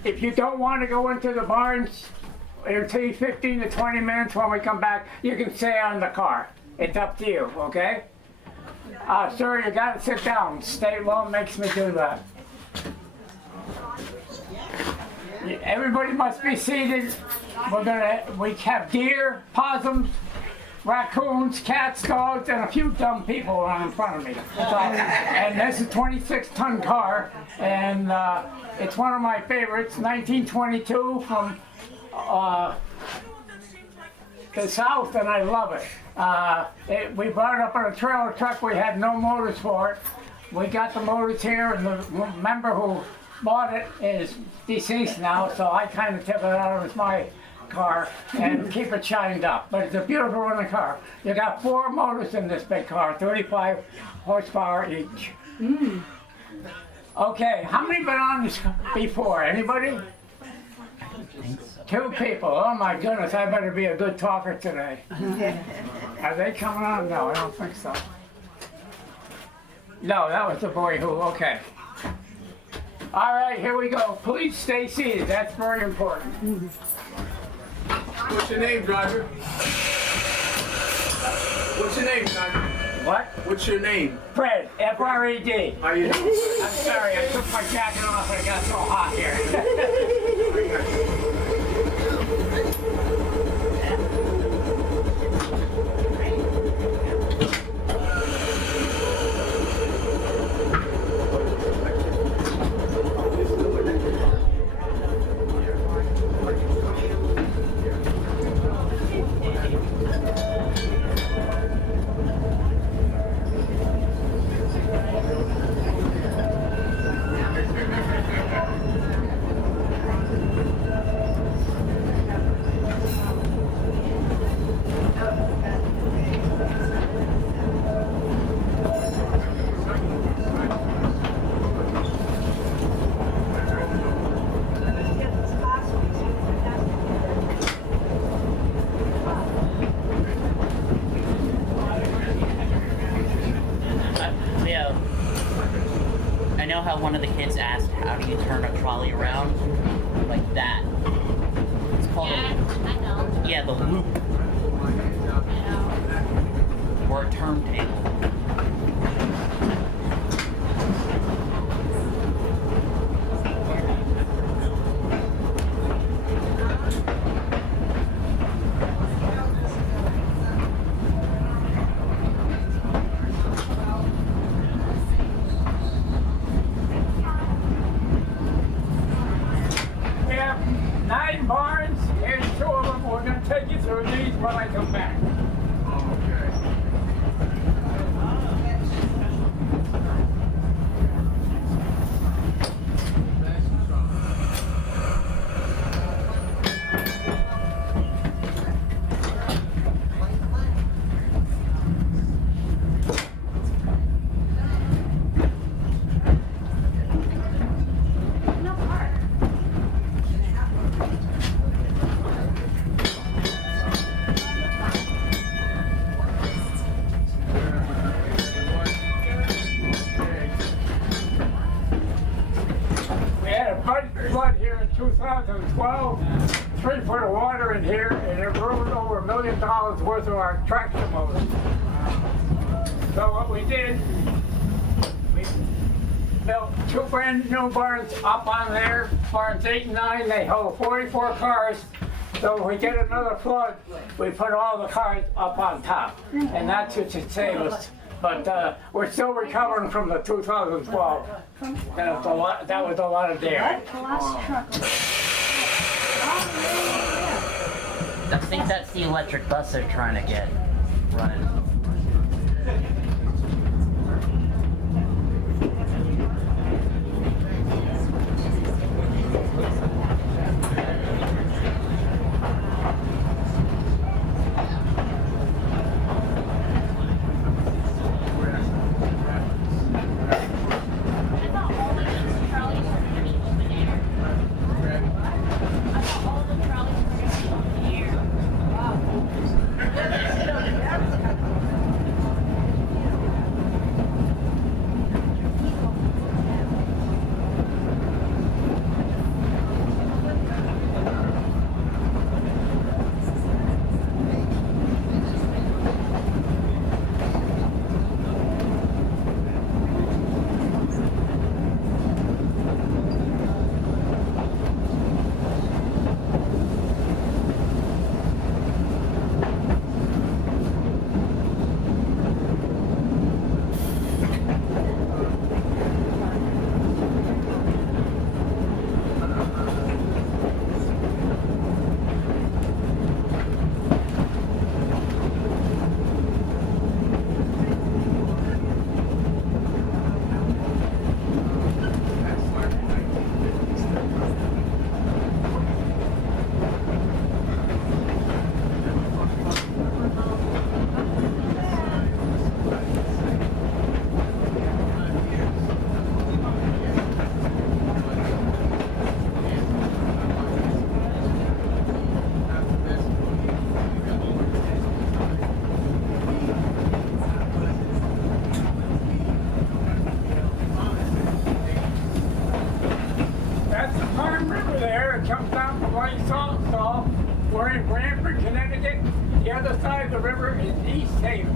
if you don't want to go into the barns, it'll take 15 to 20 minutes when we come back. You can stay on the car. It's up to you, okay? Sir, you gotta sit down. State law makes me do that. Everybody must be seated. We have deer, possums, raccoons, cats, dogs, and a few dumb people around in front of me. And this is a 26-ton car, and it's one of my favorites, 1922 from the south, and I love it. We brought it up on a trailer truck. We had no motors for it. We got the motors here, and the member who bought it is deceased now, so I kind of took it out of my car and keep it shined up. But it's a beautiful running car. You got 4 motors in this big car, 35 horsepower each. Okay, how many been on this before? Anybody? 2 people. Oh my goodness, I better be a good talker today. Are they coming on? No, I don't think so. No, that was the boy who, okay. All right, here we go. Please stay seated. That's very important. What's your name, driver? What's your name, driver? What? What's your name? Fred, F-R-E-D. How you doing? I'm sorry, I took my jacket off and it got so hot here. I know how one of the kids asked, how do you turn a trolley around? Like that. It's called I know. yeah, the loop. Or a turntable. We have 9 barns. Here's 2 of them. We're going to take you through these when I come back. water in here, and it ruined over $1 million worth of our traction motors. So what we did, we built 2 brand new barns up on there, barns 8 and 9. They hold 44 cars. So if we get another flood, we put all the cars up on top, and that's what should save us. But we're still recovering from the 2012. That was a lot of damage. I think that's the electric bus they're trying to get running. We're in Branford, Connecticut. The other side of the river is East Haven.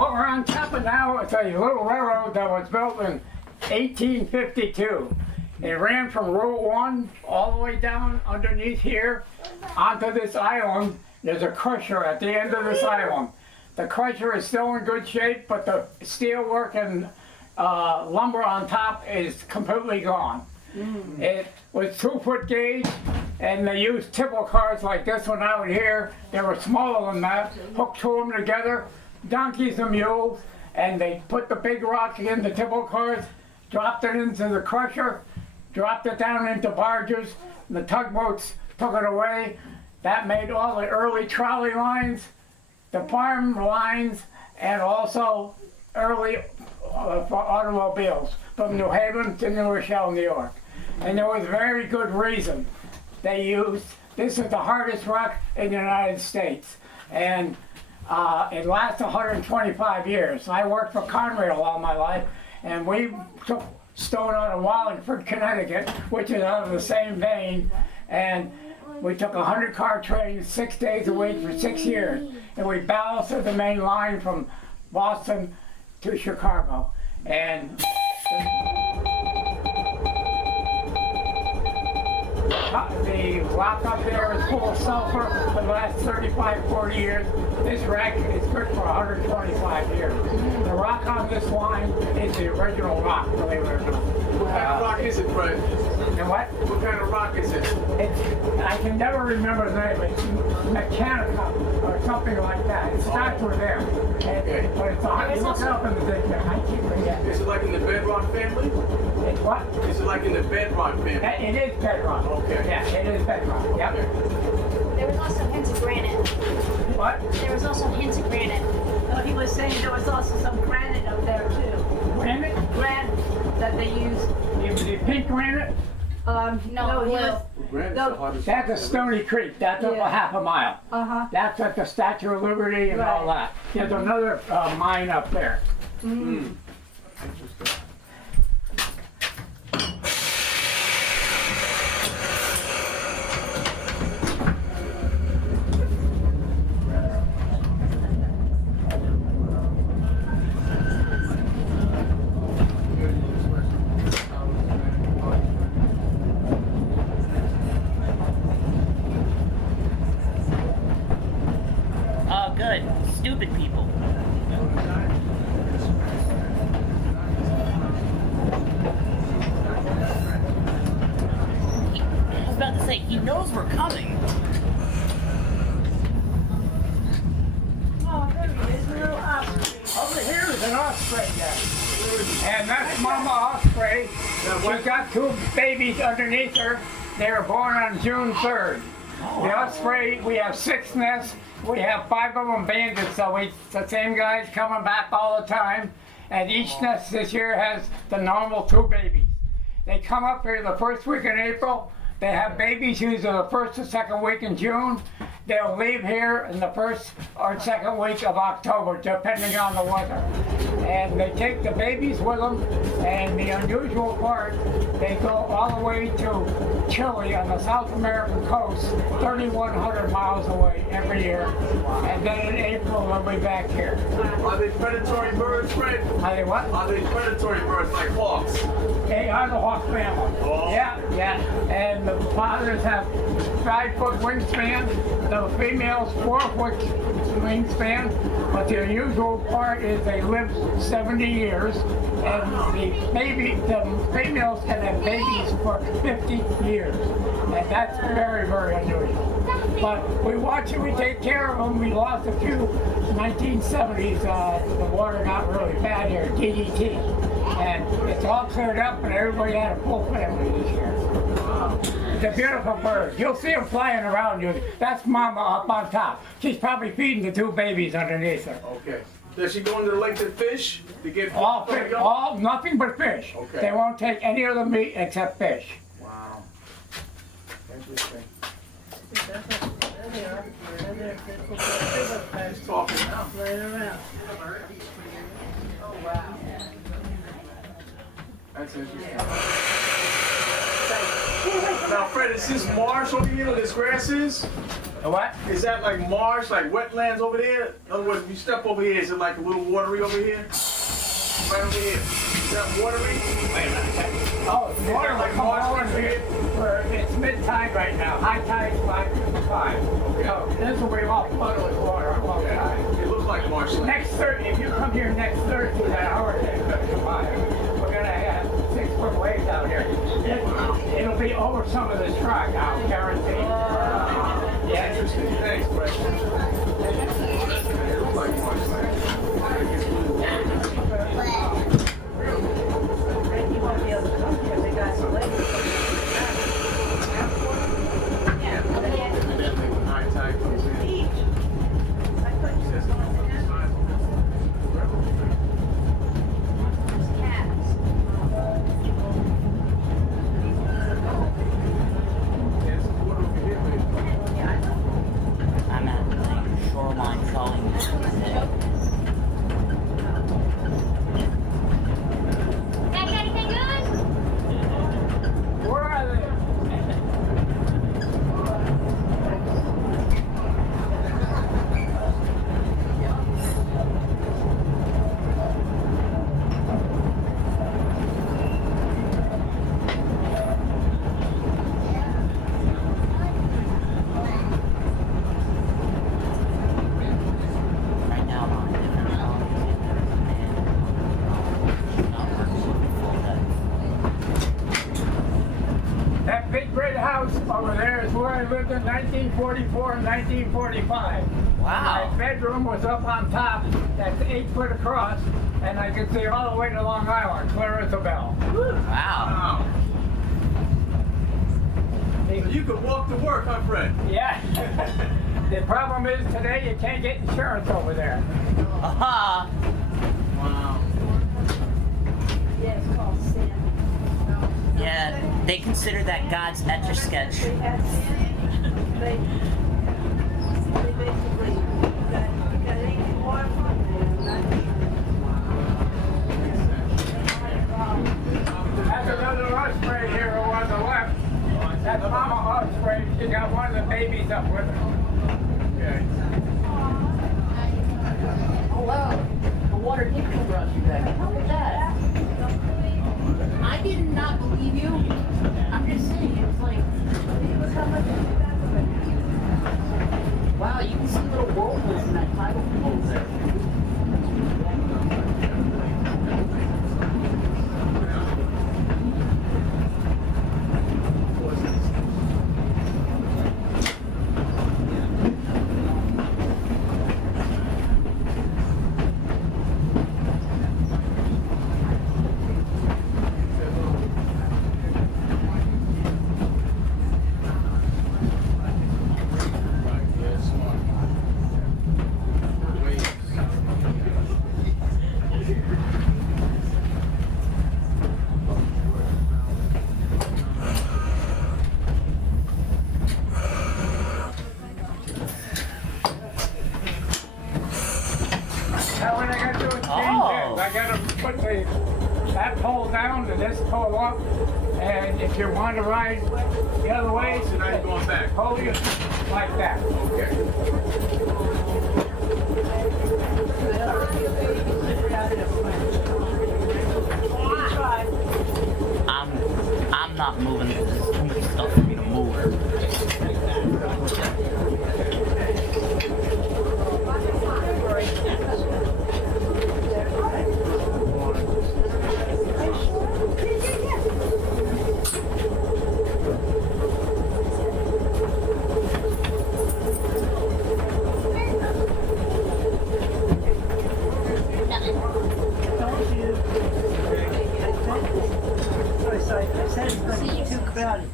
What we're on top of now is a little railroad that was built in 1852. It ran from Route 1 all the way down underneath here onto this island. There's a crusher at the end of this island. The crusher is still in good shape, but the steelwork and lumber on top is completely gone. It was 2-foot gauge, and they used tipple cars like this one out here. They were smaller than that, hooked 2 of them together, donkeys and mules, and they put the big rock in the tipple cars, dropped it into the crusher, dropped it down into barges, and the tugboats took it away. That made all the early trolley lines, the farm lines, and also early automobiles from New Haven to New Rochelle, New York. And there was a very good reason they used. This is the hardest rock in the United States, and it lasts 125 years. I worked for Conrail all my life, and we took stone out of Wallingford, Connecticut, which is out of the same vein, and we took 100-car trains 6 days a week for 6 years, and we ballasted the main line from Boston to Chicago. And The rock up there is full of sulfur for the last 35, 40 years. This wreck is good for 125 years. The rock on this line is the original rock, believe it or not. What kind of rock is it, Fred? And what? What kind of rock is it? I can never remember the name. It's Mechanica or something like that. It starts with M. Okay. But it's on. Look it up in the dictionary. I keep forgetting. Is it like in the bedrock family? It's what? Is it like in the bedrock family? It is bedrock. Okay. Yeah, it is bedrock. Yep. There was also hints of granite. What? There was also hints of granite. Oh, he was saying there was also some granite up there too. Granite? Granite that they use. The pink granite? No, he blue. was. Granite's No. the hardest. That's a Stony Creek. That's up a Yeah. half a mile. Uh-huh. That's at the Statue of Liberty and all that. There's another mine up there. Interesting. Oh, good. Stupid people. I was about to say, he knows we're coming. Oh, there he is, a little osprey. Over here is an osprey there. And that's Mama Osprey. She's got two babies underneath her. They were born on June 3rd. The osprey, we have 6 nests. We have 5 of them banded, so the same guys coming back all the time. And each nest this year has the normal 2 babies. They come up here the first week in April. They have babies usually the first or second week in June. They'll leave here in the first or second week of October, depending on the weather. And they take the babies with them, and the unusual part, they go all the way to Chile on the South American coast, 3,100 miles away every year. And then in April, they'll be back here. Are they predatory birds, Fred? Are they what? Are they predatory birds like hawks? They are the hawk family. Oh. Yeah, yeah. And the fathers have 5-foot wingspan. The females 4-foot wingspan. But the unusual part is they live 70 years, and the females can have babies for 50 years. And that's very, very unusual. But we watch it, we take care of them. We lost a few 1970s. The water got really bad here, DDT. And it's all cleared up, and everybody had a full family this year. It's a beautiful bird. You'll see them flying around you. That's Mama up on top. She's probably feeding the 2 babies underneath her. Okay. Does she go into the lake to fish? To get All fish, nothing but fish. Okay. They won't take any other meat except fish. Wow. Interesting. There they are. There they are. He's talking now. Right around. Oh, wow. That's interesting. Now, Fred, is this marsh over here where this grass is? What? Is that like marsh, like wetlands over there? In other words, if you step over here, is it like a little watery over here? Right over here. Is that watery? Oh, it's water like like marsh all in over here. It's mid-tide right now. High tide is 5:55. So this will be all flooded with water on low tide. It looks like marshland. Next Thursday, if you come here next Thursday, that hurricane's gonna come by. We're gonna have 6-foot waves out here. It'll be over some of this track, I'll guarantee. Yeah, Interesting. Thanks, Fred. It looks like marshland. You won't be able to come here. They got some lakes. And then when high tide comes in. I thought you were going to have. Cats. Yeah, is where I lived in 1944 and 1945. Wow. My bedroom was up on top, that's 8 foot across, and I could see all the way to Long Island, clear as a bell. Wow. Wow. So you could walk to work, huh, Fred? Yeah. The problem is today you can't get insurance over there. Aha. Wow. Yeah, it's called sand. Yeah, they consider that God's Etch-a-Sketch. They basically got 84 from That's another osprey here who on the left. That's Mama Osprey. She got one of the babies up with her. Okay. Oh wow, the water did come rushing back. How was that? I did not believe you. I'm just saying, it was like, wow, you can see little whirlpools in that tidal pool there. Now what I gotta do is change Oh. this. I gotta put that pole down to this pole up. And if you want to ride the other way, So now you're going back. hold it like that. Okay. I'm not moving because it's too much stuff for me to move. I said it's going to be too crowded.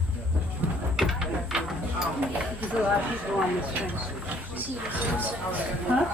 There's a lot of people on this train. Huh?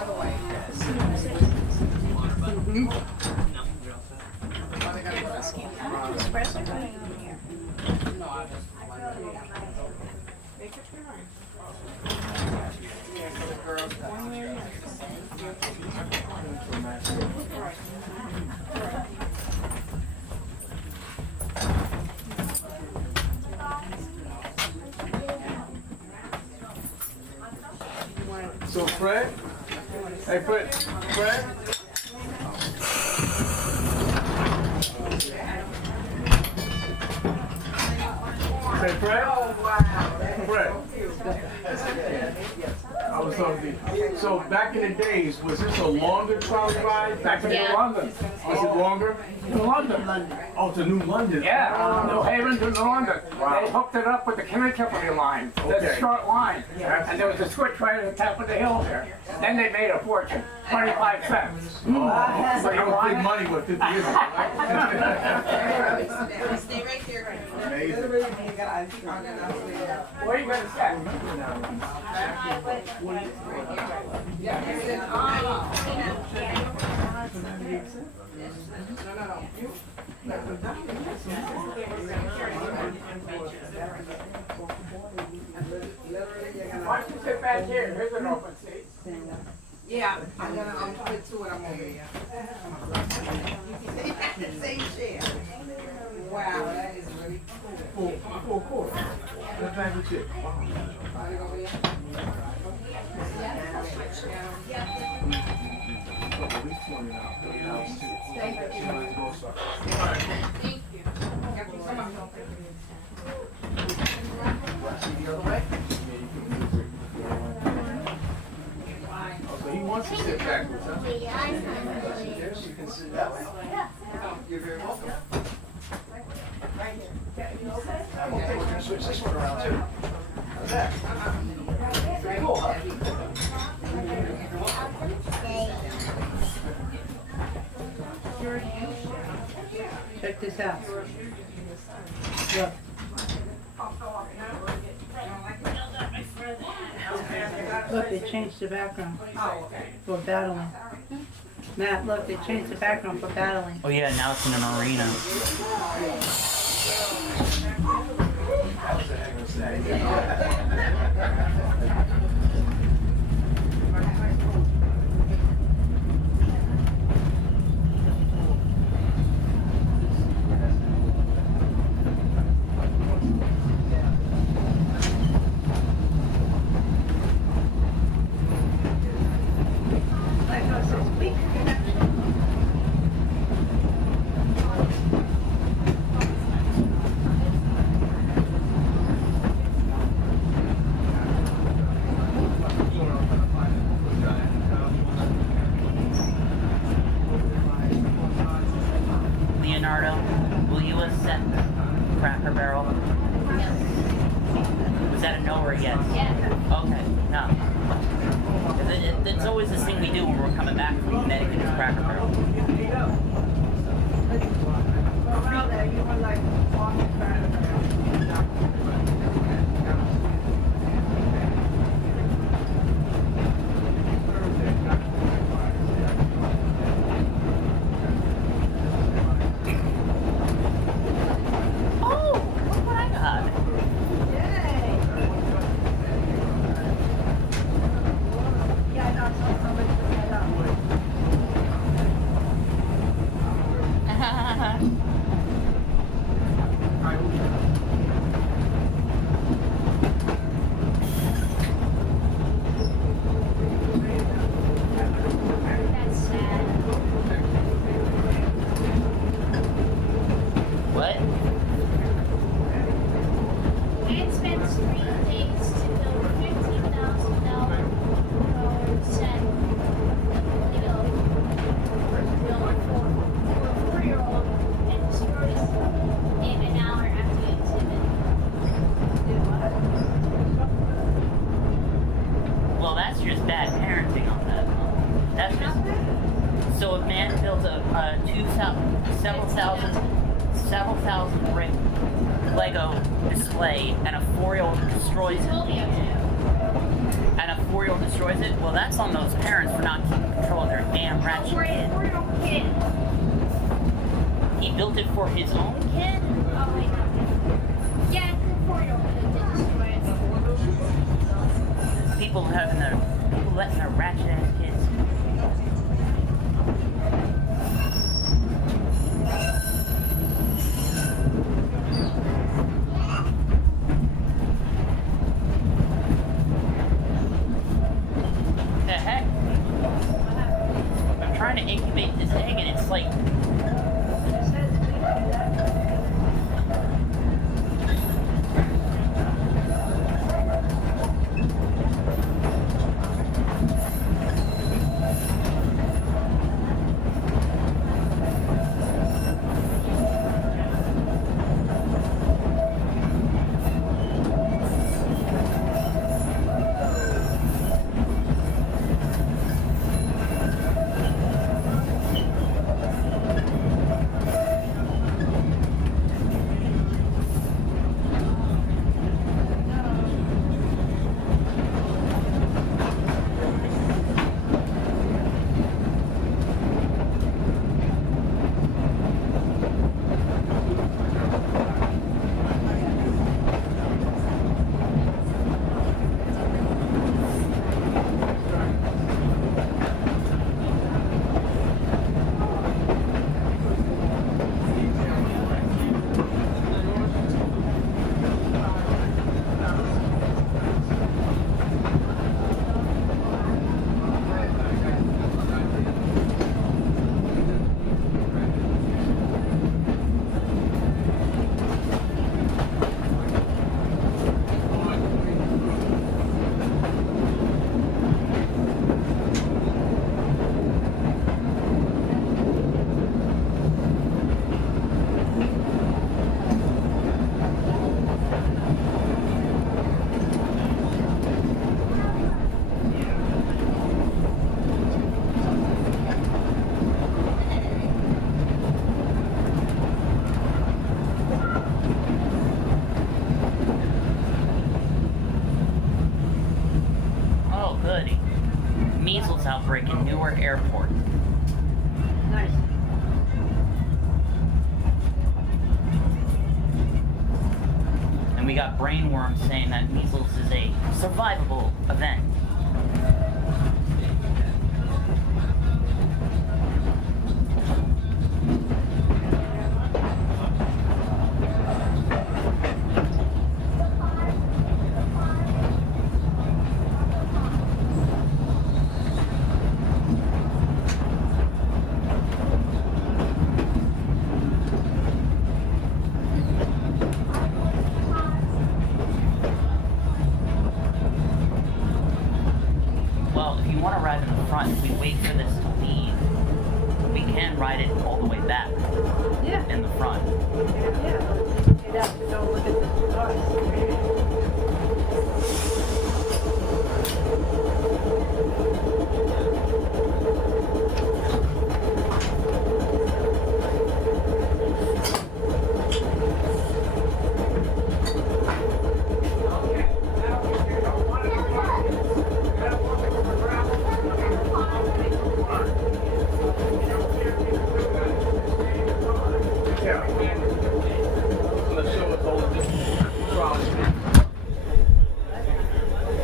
So Fred? Hey, Fred? Hey, Fred? Fred? I was talking to you. So back in the days, was this a longer trolley ride? Back in New London. Was it longer? New London. Oh, to New London. Yeah, New Haven to New London. Wow. They hooked it up with the connectivity line. That's Okay. a short line. And there was a switch right at the top of the hill there. Then they made a fortune, 25 cents. So that was big money, what, 50 years ago? Stay right there. Amazing. Where are you going to stand? Why don't you sit back here? Here's an open seat. Yeah, I'm gonna put two and I'm over here. Same chair. Wow, that is really cool. Full court. That's back with you. Wow. Wanna go over here? At least 20 now. 30 now, too. Thank you. She might as well start. Thank you. Come on. See the other way? Oh, so he wants to sit backwards, huh? Yes, you can sit that way. You're very welcome. I'm okay. We're gonna switch this one around too. Check this out. Look. Look, they changed the background for battling. Matt, look, they changed the background for battling. Oh yeah, now it's in an arena. Leonardo, will you accept Cracker Barrel? Was that a no or a yes? Yeah. Okay, no. 'Cause it's always this thing we do when we're coming back from Connecticut is Cracker Barrel. Around there, you were like walking back. Oh, look what I got. Yeah, I know, somebody put that up. That's sad. What? Man spends 3 days to build $15,000 set. You know, for a 4-year-old and destroys in an hour after the exhibit. Well, that's just bad parenting on that. That's just. So a man builds a several thousand brick Lego display, and a 4-year-old destroys it. Told me I And a 4-year-old destroys it. Well, that's on those parents for not keeping control of their damn ratchet kid. 4-year-old kid. He built it for his own kid. Oh, wait, no. Yeah, 4-year-old kid did destroy it. People letting their ratchet ass kids. The heck? I'm trying to incubate this egg and it's like. good. Measles outbreak in Newark Airport. Nice. And we got brainworms saying that measles is a survivable event. Well, if you want to ride in the front, if we wait for this to leave, we can ride it all the way back Yeah. in the front. Yeah. You'd have to go look at the cars.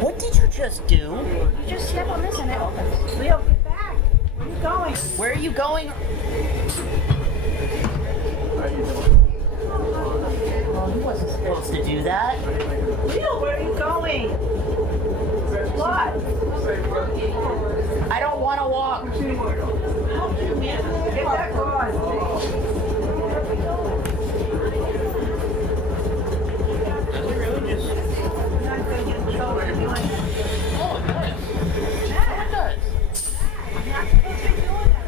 What did you just do? You just step on this and it opens. Leo, get back. Where are you going? Where are you going? Oh, he wasn't scared. Supposed to do that? Leo, where are you going? What? I don't want to walk. Get back on. You're not gonna get in trouble for doing that. Oh, it does. Oh, it does. You're not supposed to be doing that.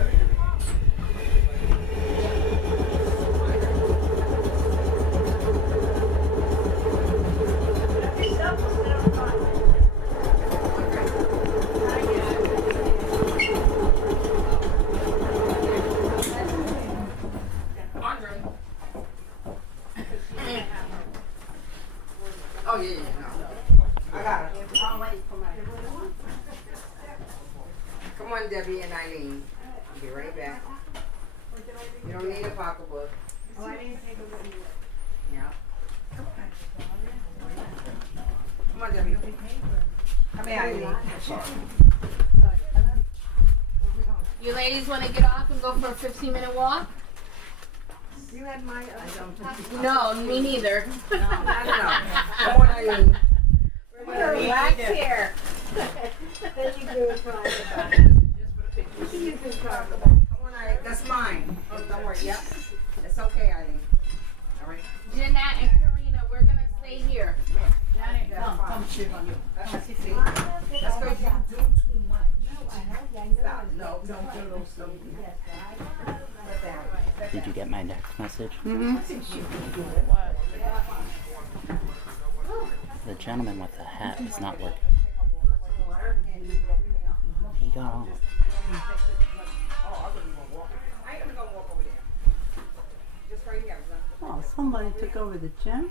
Be selfless and have fun. Oh, yeah, no. I got it. Come on, Debbie and Eileen. I'll be right back. You don't need a pocketbook. Oh, I didn't take a look. Yeah. Come on, Debbie. Come here, Eileen. You ladies want to get off and go for a 15-minute walk? You had my No, me neither. I don't know. Come on, Eileen. We're gonna relax here. Then you do it fine. You can talk about it. Come on, Eileen. That's mine. Oh, don't worry. Yep. It's okay, Eileen. All right. Jeanette and Karina, we're going to stay here. Come sit on you. That's what she said. That's because you do too much. Stop. No, don't do those things. Sit down. Did you get my next message? The gentleman with the hat is not working. He got off. I ain't gonna go walk over there. Just right here. Oh, somebody took over the gym?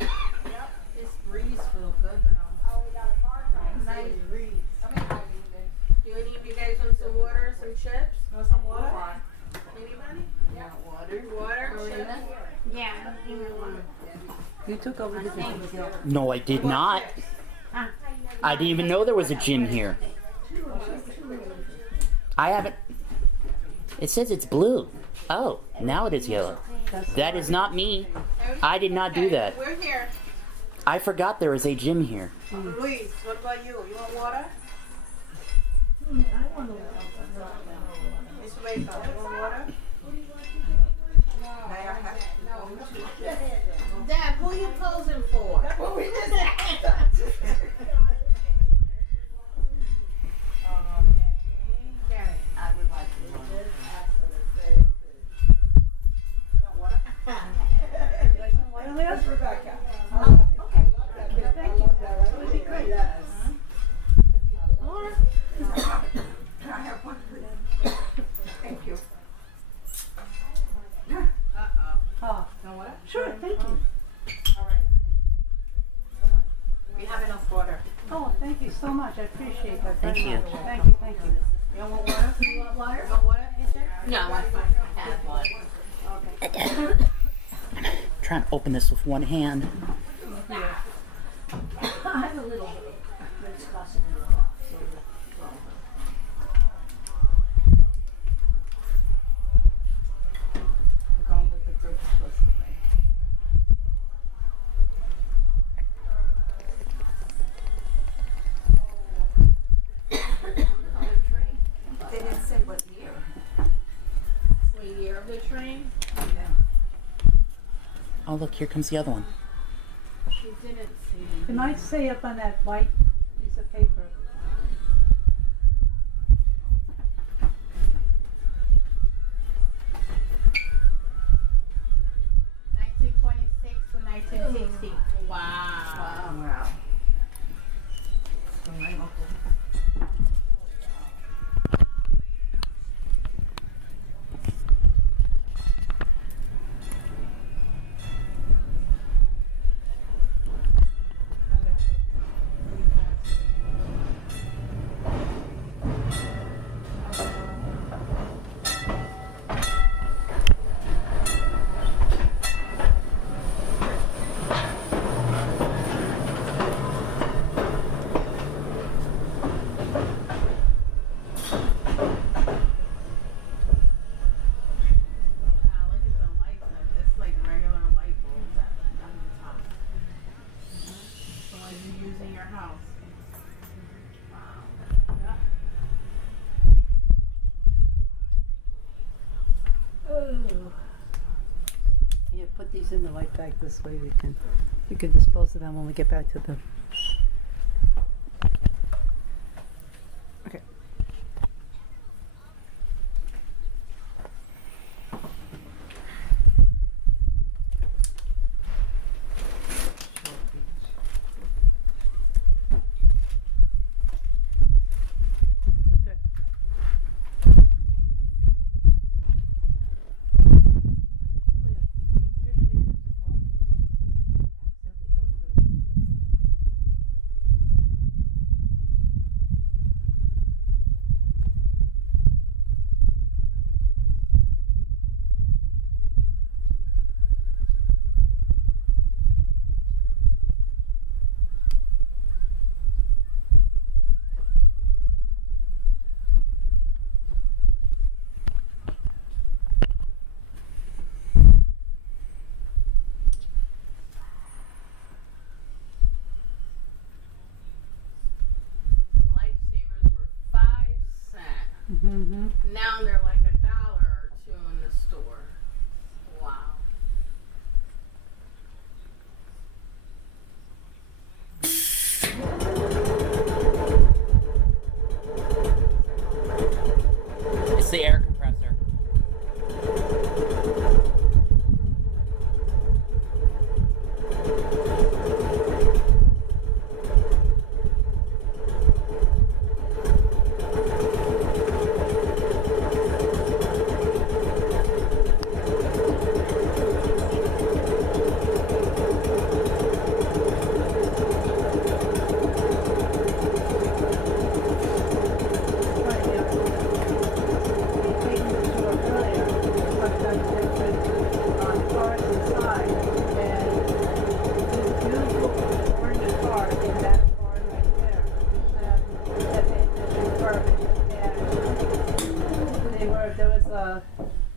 This breeze feels good now. Oh, we got a car coming. Nice breeze. Come here, Eileen. Do any of you guys want some water, some chips? Want some water? Anybody? Yeah, water. Water, chips? Yeah, give me one. You took over the gym. No, I did not. I didn't even know there was a gym here. I haven't. It says it's blue. Oh, now it is yellow. That is not me. I did not do that. We're here. I forgot there was a gym here. Luis, what about you? You want water? Miss Rachel, you want water? Dad, who are you posing for? I would like to want water. Yes, Rebecca. Okay. Thank you. That would be great. Yes. Can I have one, please? Thank you. Uh-oh. Oh, No water? sure, thank you. All right. Come on. Thank you so much. I appreciate that. Thank very you. much. Thank you. Thank you. You don't want water? You want water? Want water? No, I'm fine. I have one. Trying to open this with one hand. I have a little bit. We're going with the group supposed to be. They didn't say what year. What year of the train? Oh, look, here comes the other one. She didn't see. Can I say up on that white piece of paper? To 1960. Wow. Wow. So my uncle. Yeah, put these in the white bag this way we can dispose of them when we get back to the. Okay. Good. Lifesavers were 5 cents. Mm-hmm. Now they're like $1 or $2 in the store. Wow. It's the air compressor.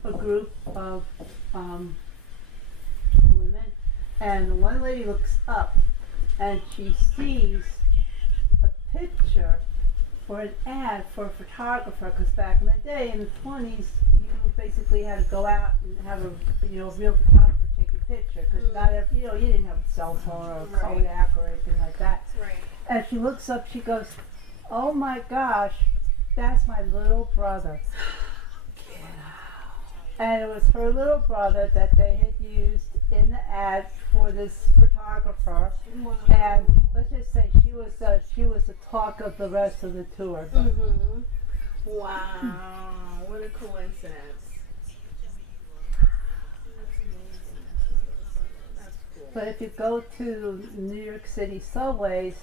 A group of women, and one lady looks up and she sees a picture for an ad for a photographer, because back in the day, in the 20s, you basically had to go out and have a real photographer take your picture, because not every, you didn't have a cell phone or a Kodak or anything like that. Right. And she looks up, she goes, "Oh my gosh, that's my little brother." And it was her little brother that they had used in the ad for this photographer. Wow. And let's just say she was the talk of the rest of the tour. Mm-hmm. Wow. What a coincidence. That's amazing. That's cool. But if you go to New York City subways,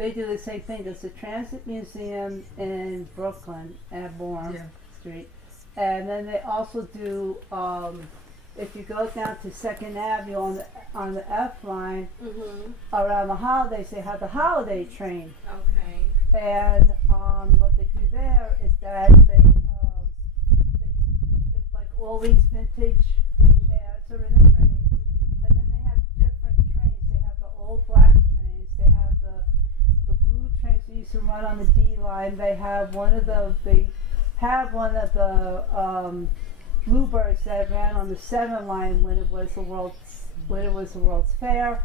they do the same thing. There's a transit museum in Brooklyn at Bourne Street. And then they also do, if you go down to 2nd Avenue on the F line, around the holidays, they have the holiday train. Okay. And what they do there is that it's like all these vintage ads are in the trains, and then they have different trains. They have the old black trains. They have the blue trains that used to run on the D line. They have one of the Bluebirds that ran on the 7 line when it was the World's Fair.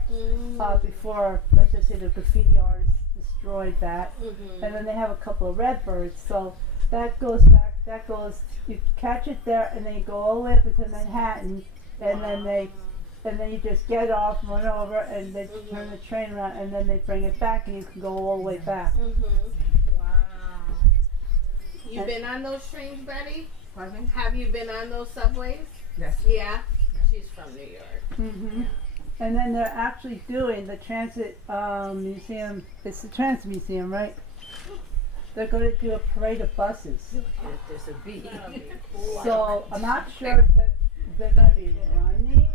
Before, let's just say, the graffiti artists destroyed that. And then they have a couple of Redbirds. So that goes back. You catch it there, and then you go all the way up into Manhattan, and then you just get off, run over, and they turn the train around, and then they bring it back, and you can go all the way back. Wow. You been on those trains, Betty? Pardon? Have you been on those subways? Yes. Yeah. She's from New York. And then they're actually doing the transit museum. It's the transit museum, right? They're going to do a parade of buses. There's a bee. So I'm not sure if they're going to be running.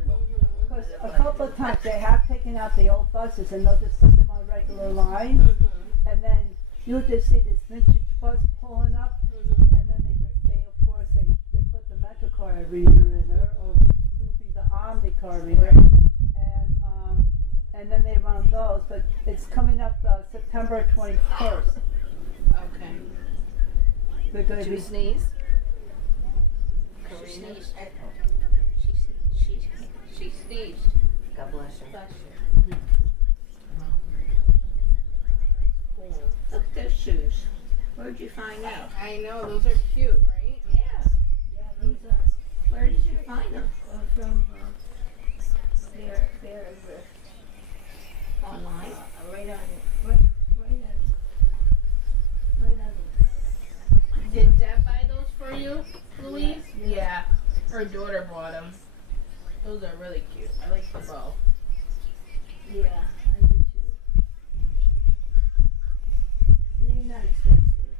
Because a couple of times they have taken out the old buses and they'll just put them on regular lines. And then you'll just see this vintage bus pulling up. And then they of course, they put the MetroCard reader in there, or to be the OmniCard reader. And then they run those. But it's coming up September 21st. Okay. They're going to be sneeze? She sneezed. She sneezed. God bless her. Bless you. Look at those shoes. Where'd you find them? I know, those are cute, right? Yeah. These are. Where did you find them? From they're Online. right on Did Deb buy those for you, Louise? Yeah. Her daughter bought them. Those are really cute. I like the bow. yeah, I do too. And they're not expensive.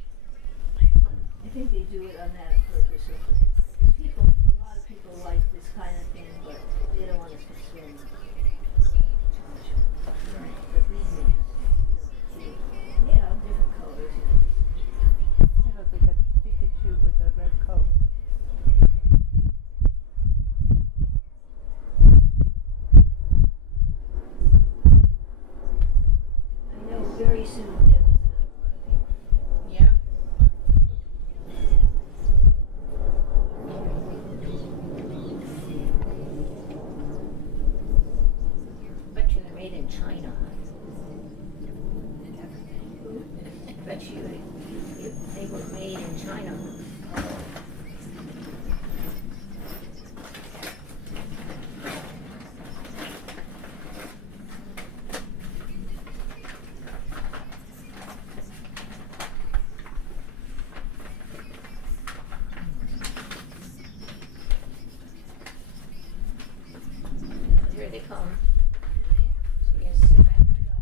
I think they do it on that on purpose. Because a lot of people like this kind of thing, but they don't want to consume too much. But these things, different colors. It looks like a Pikachu with a red coat. I know very soon Debbie's gonna want to. Yeah. Bet you they're made in China. Bet you they were made in China. Here they come. So you sit back and relax.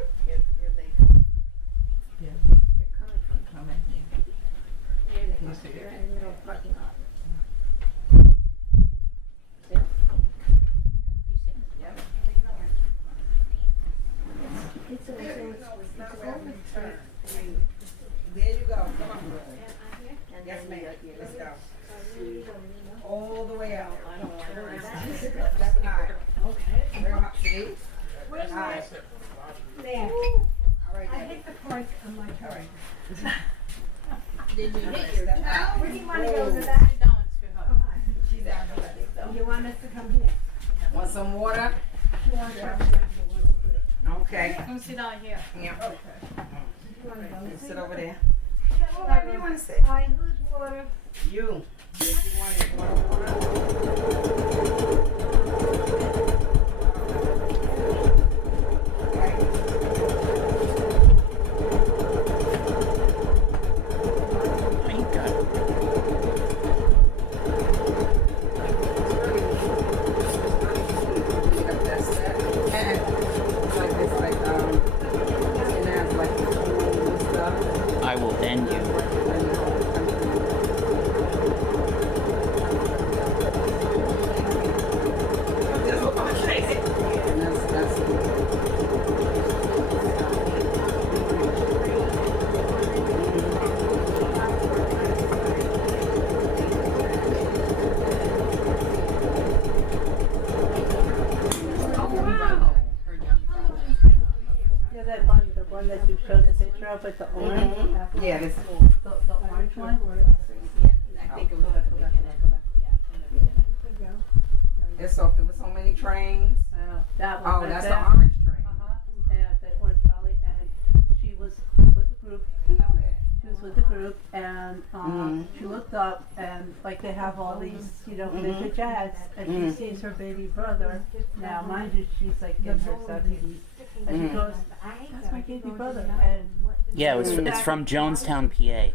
Here they come. Yeah. They're coming. Here they come. They're in the middle of the parking lot. See 'em? You see 'em? Yep. It's a open track. There you go. Come on. And Yes, then ma'am. you Let's go. you All the way out. I don't want to worry about it. That's high. Okay. Real hot. See? Where's High. there? All right, I then. hit the point on my All toe. right. Did you hit your toe? Where do you want to go to that? She's out here. You want us to come here? Want some water? You want to come a little bit. Okay. Come sit down here. Yeah. You want to go? Sit over there. Wherever you want to sit. I lose water. You. If you want it, you want water? up at the orange? Yeah, this. The orange one? I think it was at the beginning. It's so, there was so many trains. That one. Oh, that's the orange train. And the orange trolley, and she was with the group. I know that. She was with the group, and she looked up, and like they have all these, you know, vintage ads, and she sees her baby brother. Now, mind you, she's like in her 70s, and she goes, "That's my baby brother." And Yeah, it's from Jonestown, PA. yeah,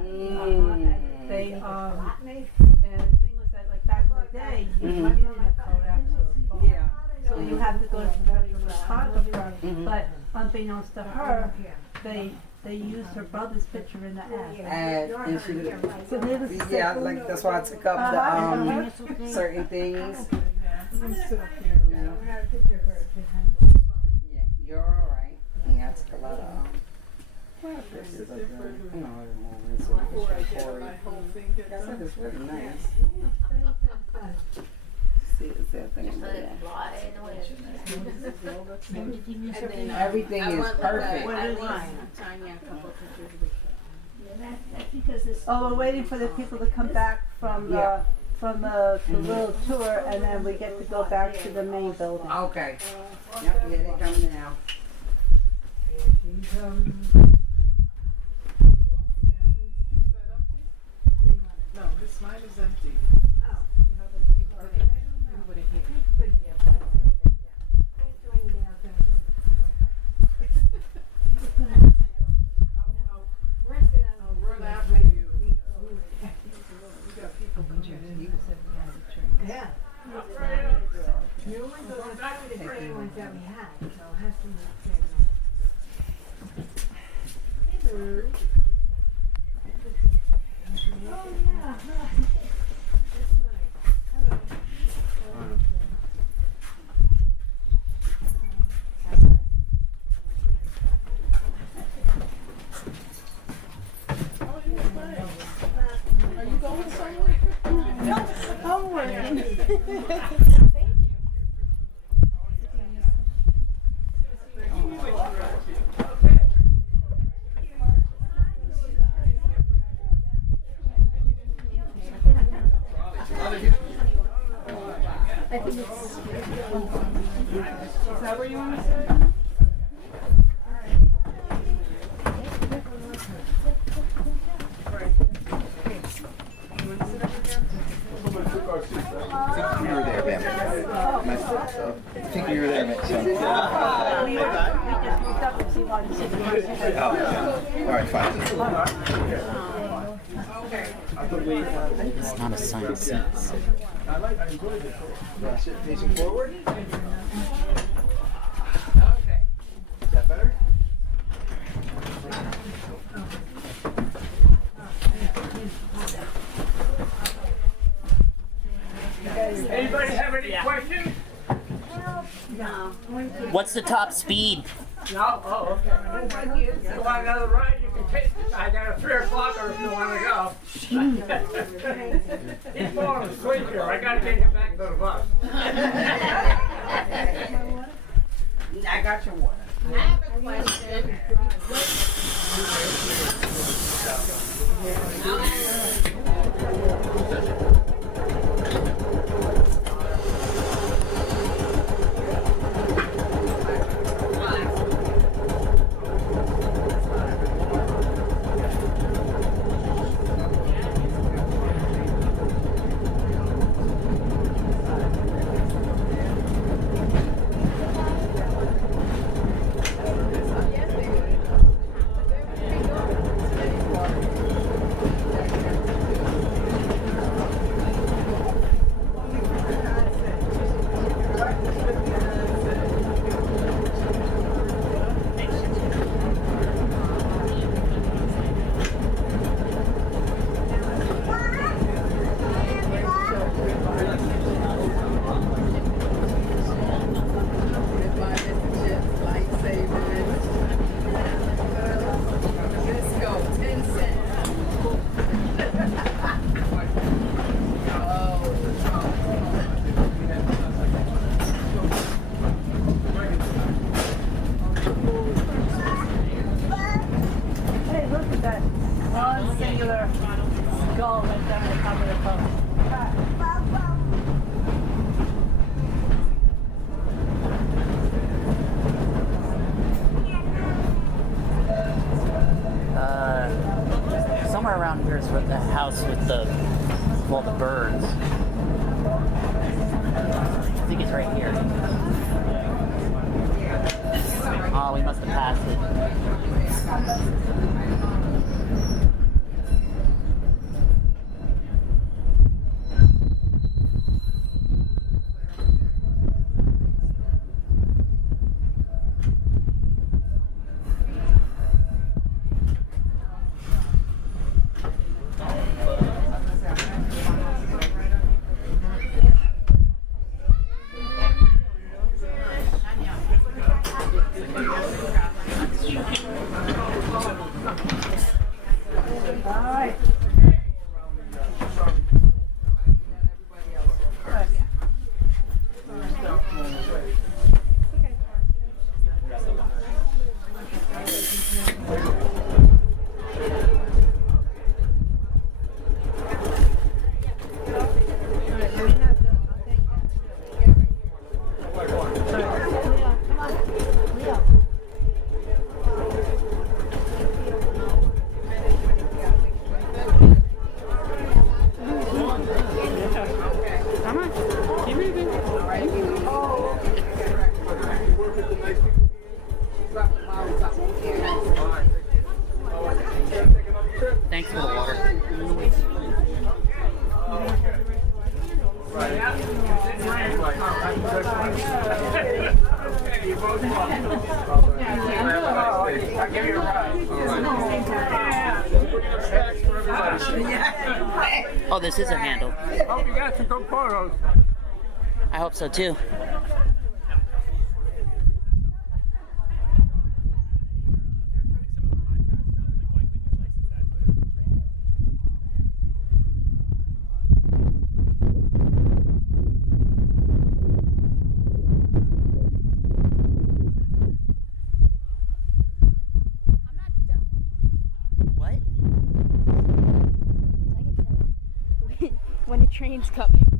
and they and the thing was that like back in the day, you didn't have Kodaks or phones. Yeah. So you have to go to professional photographer, but unbeknownst to her, they used her brother's picture in the ad. And she did. So needless to say, Yeah, like that's why I took up the certain things. Yeah, you're all right. Yeah, I took a lot of pictures of them. You know, it's really nice. See, is there a thing in there? Everything is perfect. oh, we're waiting for the people to come back from the little tour, and then we get to go back to the main building. Okay. Yep, yeah, they're coming now. No, this mine is empty. I'll run after you. We got people coming in. Yeah. New ones or the Pretty ones that we had, so it has to be. Oh, yeah. Are you going somewhere? No, I'm working. Is that where you want to sit? I think you were there, ma'am. I think you were there, ma'am. We just moved up and see why the city was. Oh, yeah. All right, fine. It's not a signed seat. Sit facing forward. Okay. Is that better? Anybody have any questions? What's the top speed? No? Oh, okay. If you want another ride, you can take this. I got a 3 o'clocker if you want to go. He's falling asleep here. I got to get him back to the bus. I got your water. I have a question. think it's right here. Oh, we must have passed it. Thanks for the water. Oh, this is a handle. Hope you got some good photos. I hope so too. What? When a train's coming.